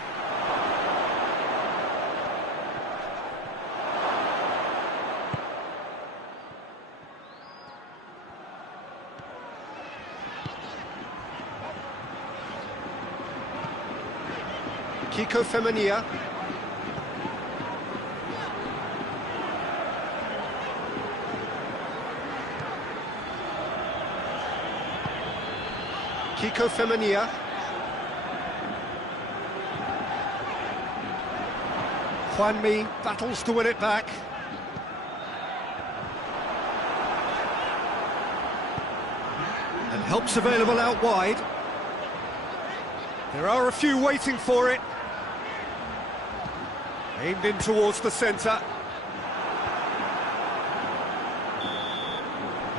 Kiko Femenia. Kiko Femenia. Juanmi battles to win it back. And help's available out wide. There are a few waiting for it. Aimed in towards the centre.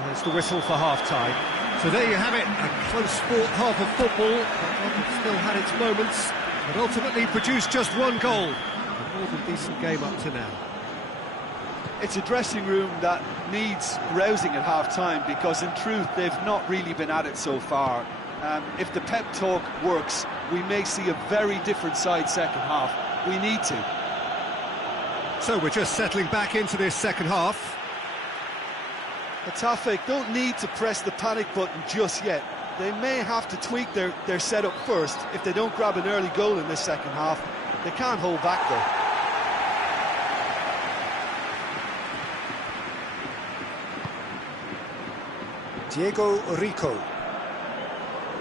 There's the whistle for half-time. So there you have it, a close-fought half of football. It still had its moments, but ultimately produced just one goal. A more than decent game up to now. It's a dressing room that needs rousing at half-time, because in truth they've not really been at it so far. If the pep talk works, we may see a very different side second half. We need to. So we're just settling back into this second half. Getafe don't need to press the panic button just yet. They may have to tweak their setup first if they don't grab an early goal in this second half. They can't hold back though. Diego Rico.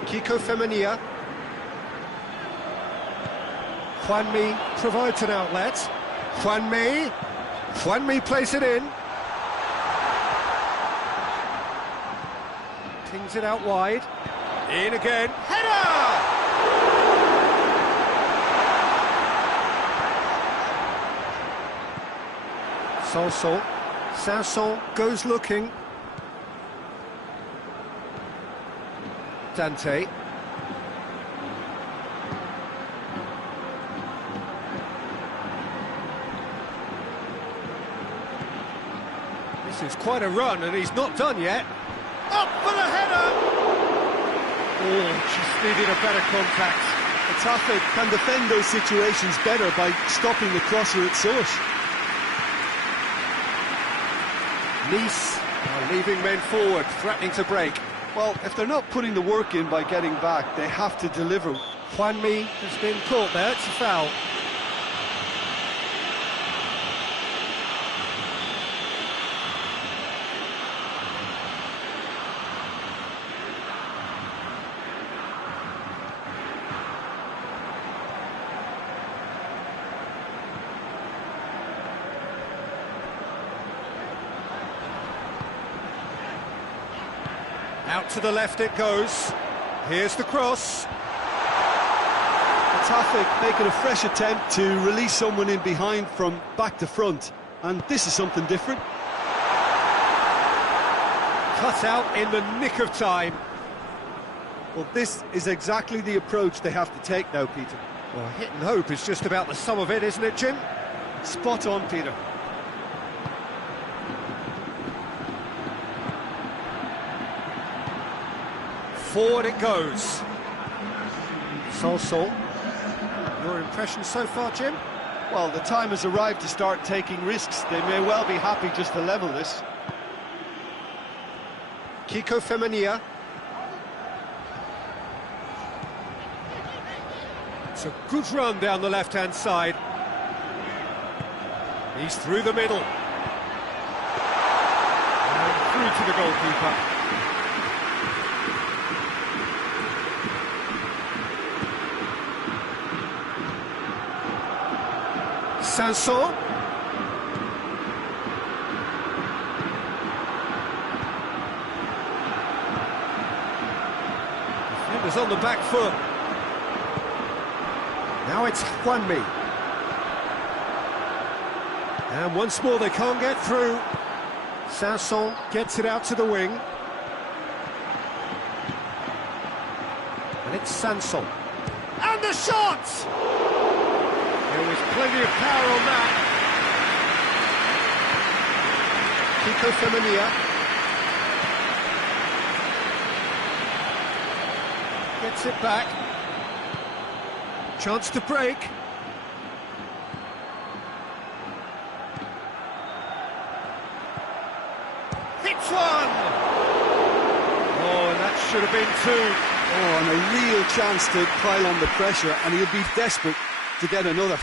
Kiko Femenia. Juanmi provides an outlet. Juanmi plays it in. Tings it out wide. In again. Header! Sanson goes looking. Dante. This is quite a run, and he's not done yet. Up for the header! Oh, just needed a better contact. Getafe can defend those situations better by stopping the crosser at source. Nice are leaving men forward, threatening to break. Well, if they're not putting the work in by getting back, they have to deliver. Juanmi has been caught there, it's a foul. Out to the left it goes. Here's the cross. Getafe making a fresh attempt to release someone in behind from back to front. And this is something different. Cut out in the nick of time. Well, this is exactly the approach they have to take now, Peter. Well, hit and hope is just about the sum of it, isn't it, Jim? Spot on, Peter. Forward it goes. Sanson. Your impression so far, Jim? Well, the time has arrived to start taking risks. They may well be happy just to level this. Kiko Femenia. It's a good run down the left-hand side. He's through the middle. And through to the goalkeeper. Sanson. Defenders on the back foot. Now it's Juanmi. And once more they can't get through. Sanson gets it out to the wing. And it's Sanson. And the shot! There was plenty of power on that. Kiko Femenia. Gets it back. Chance to break. Hits one! Oh, and that should have been two. Oh, and a real chance to pile on the pressure, and he'll be desperate to get another.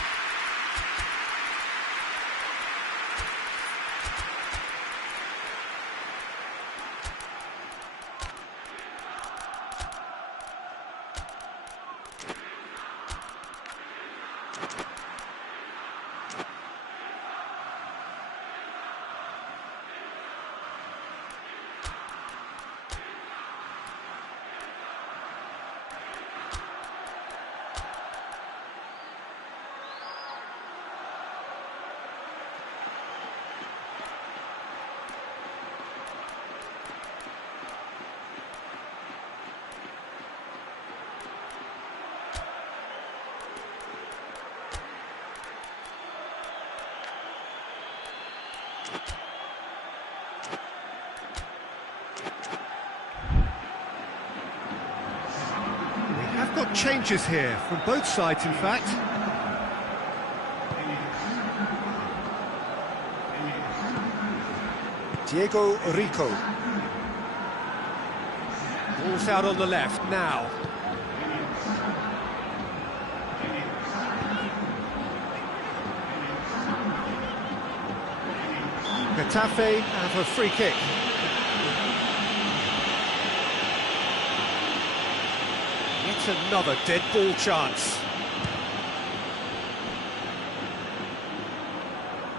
We've got changes here from both sides, in fact. Diego Rico. Ball's out on the left now. Getafe have a free kick. Yet another dead ball chance.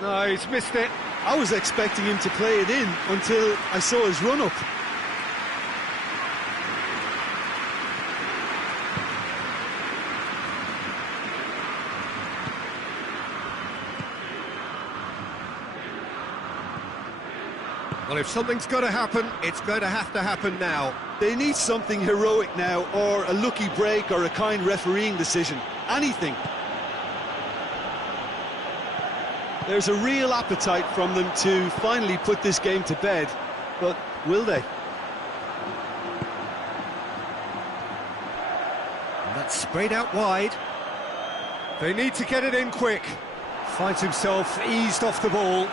No, he's missed it. I was expecting him to play it in until I saw his run-up. Well, if something's got to happen, it's going to happen now. They need something heroic now, or a lucky break, or a kind refereeing decision. Anything. There's a real appetite from them to finally put this game to bed, but will they? And that's sprayed out wide. They need to get it in quick. Finds himself eased off the ball.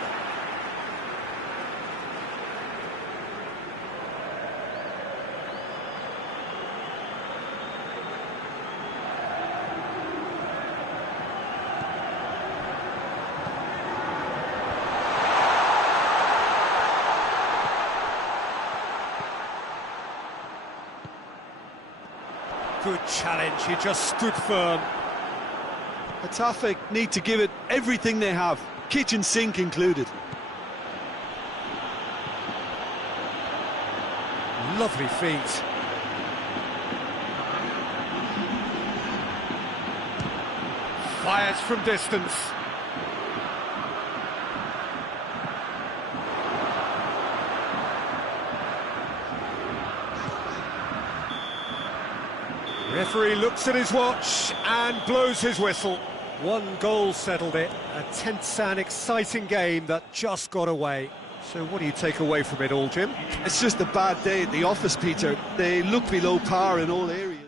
Good challenge, he just stood firm. Getafe need to give it everything they have, kitchen sink included. Lovely feet. Fires from distance. Referee looks at his watch and blows his whistle. One goal settled it. A tense and exciting game that just got away. So what do you take away from it all, Jim? It's just a bad day at the office, Peter. They look below par in all areas.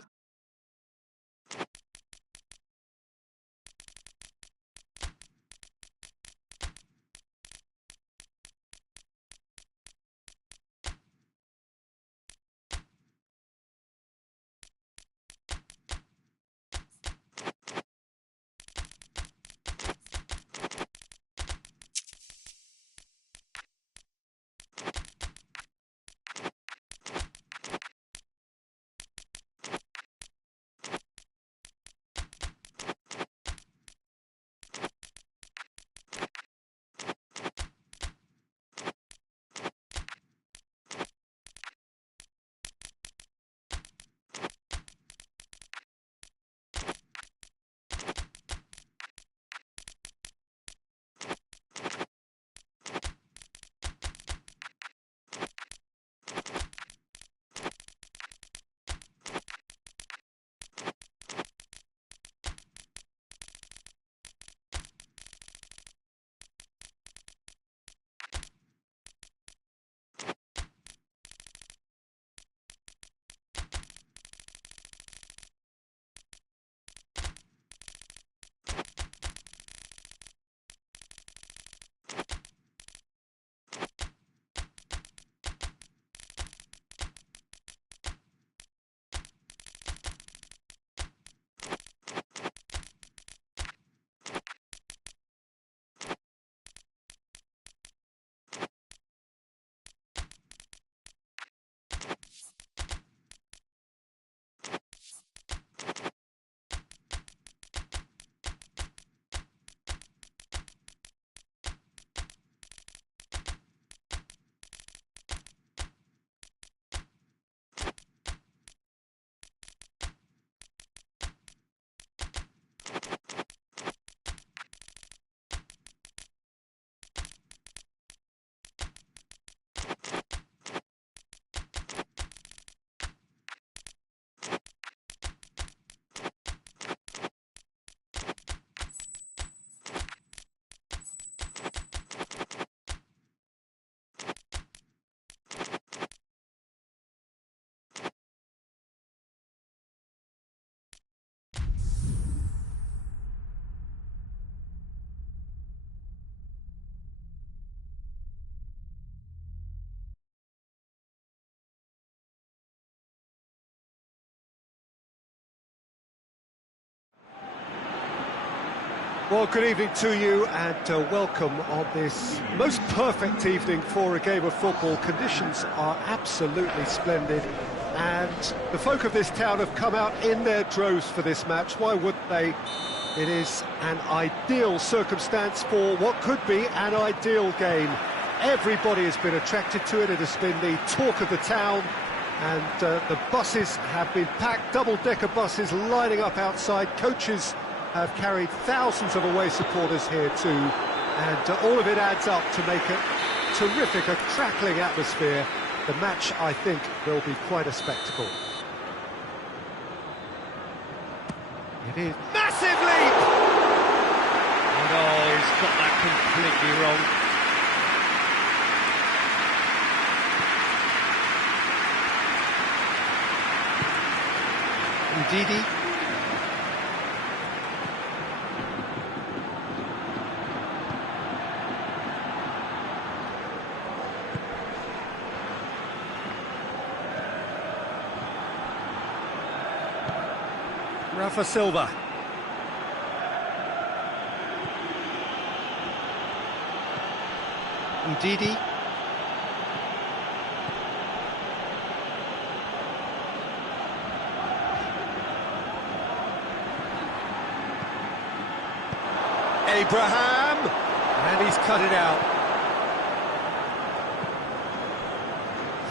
Well, good evening to you and welcome on this most perfect evening for a game of football. Conditions are absolutely splendid and the folk of this town have come out in their droves for this match. Why wouldn't they? It is an ideal circumstance for what could be an ideal game. Everybody has been attracted to it. It has been the talk of the town, and the buses have been packed, double-decker buses lining up outside. Coaches have carried thousands of away supporters here too, and all of it adds up to make a terrific, a crackling atmosphere. The match, I think, will be quite a spectacle. It is massive leap! No, he's got that completely wrong. Ndidi. Rafa Silva. Ndidi. Abraham, and he's cut it out.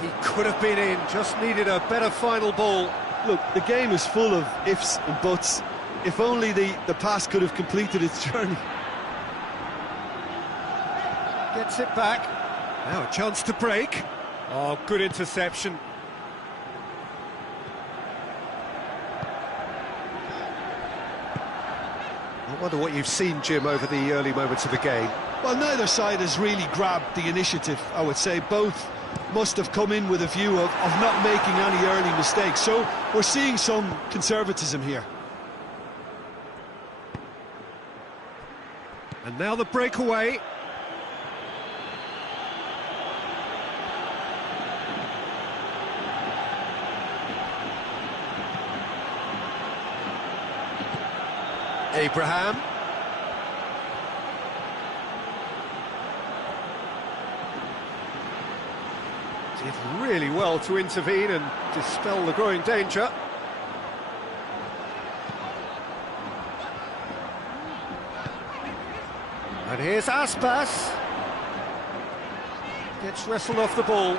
He could have been in, just needed a better final ball. Look, the game is full of ifs and buts. If only the pass could have completed its journey. Gets it back. Now a chance to break. Oh, good interception. I wonder what you've seen, Jim, over the early moments of the game. Well, neither side has really grabbed the initiative, I would say. Both must have come in with a view of not making any early mistakes. So we're seeing some conservatism here. And now the breakaway. Abraham. Did really well to intervene and dispel the growing danger. And here's Aspas. Gets wrestled off the ball.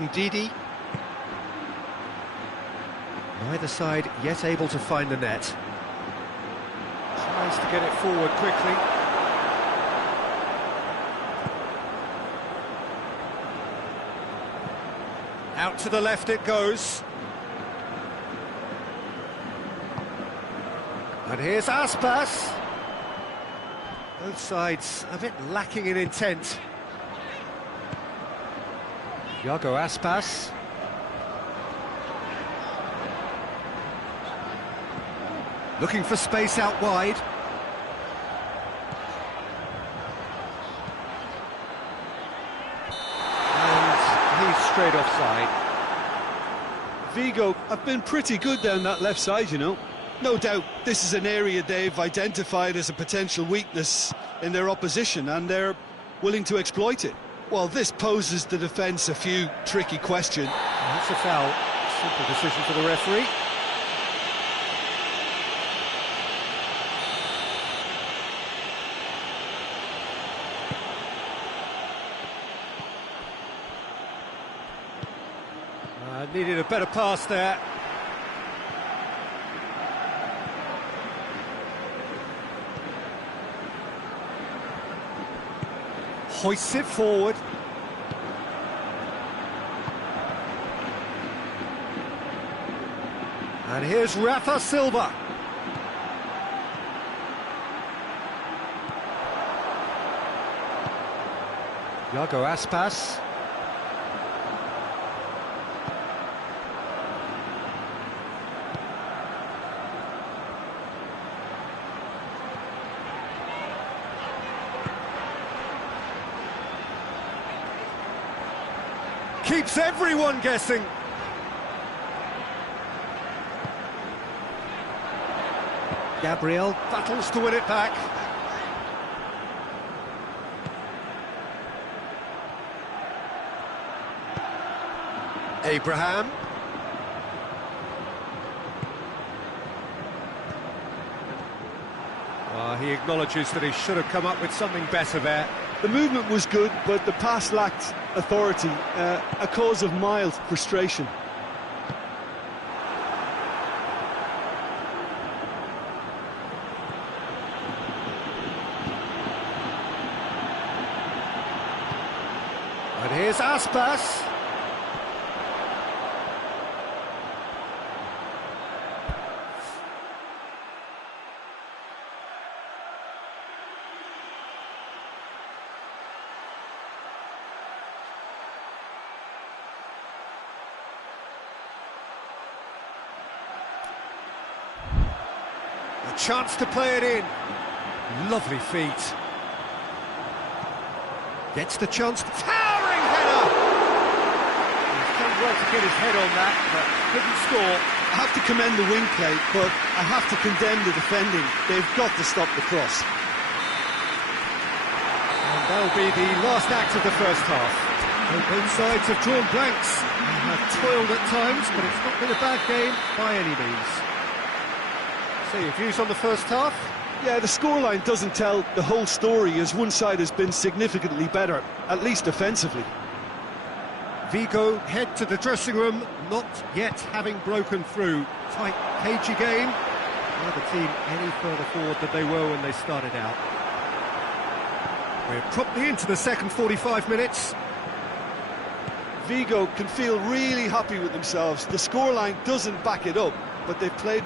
Ndidi. Neither side yet able to find the net. Tries to get it forward quickly. Out to the left it goes. And here's Aspas. Both sides a bit lacking in intent. Iago Aspas. Looking for space out wide. And he's straight offside. Vigo have been pretty good down that left side, you know. No doubt this is an area they've identified as a potential weakness in their opposition, and they're willing to exploit it. Well, this poses the defence a few tricky questions. That's a foul. Simple decision for the referee. Needed a better pass there. Hoists it forward. And here's Rafa Silva. Iago Aspas. Keeps everyone guessing. Gabriel battles to win it back. Abraham. He acknowledges that he should have come up with something better there. The movement was good, but the pass lacked authority, a cause of mild frustration. And here's Aspas. A chance to play it in. Lovely feet. Gets the chance. Towering header! He's done well to get his head on that, but couldn't score. I have to commend the wing play, but I have to condemn the defending. They've got to stop the cross. And that'll be the last act of the first half. Both sides have drawn blanks and have toiled at times, but it's not been a bad game by any means. So your views on the first half? Yeah, the scoreline doesn't tell the whole story, as one side has been significantly better, at least offensively. Vigo head to the dressing room, not yet having broken through. Tight, cagey game. Neither team any further forward than they were when they started out. We're promptly into the second 45 minutes. Vigo can feel really happy with themselves. The scoreline doesn't back it up, but they've played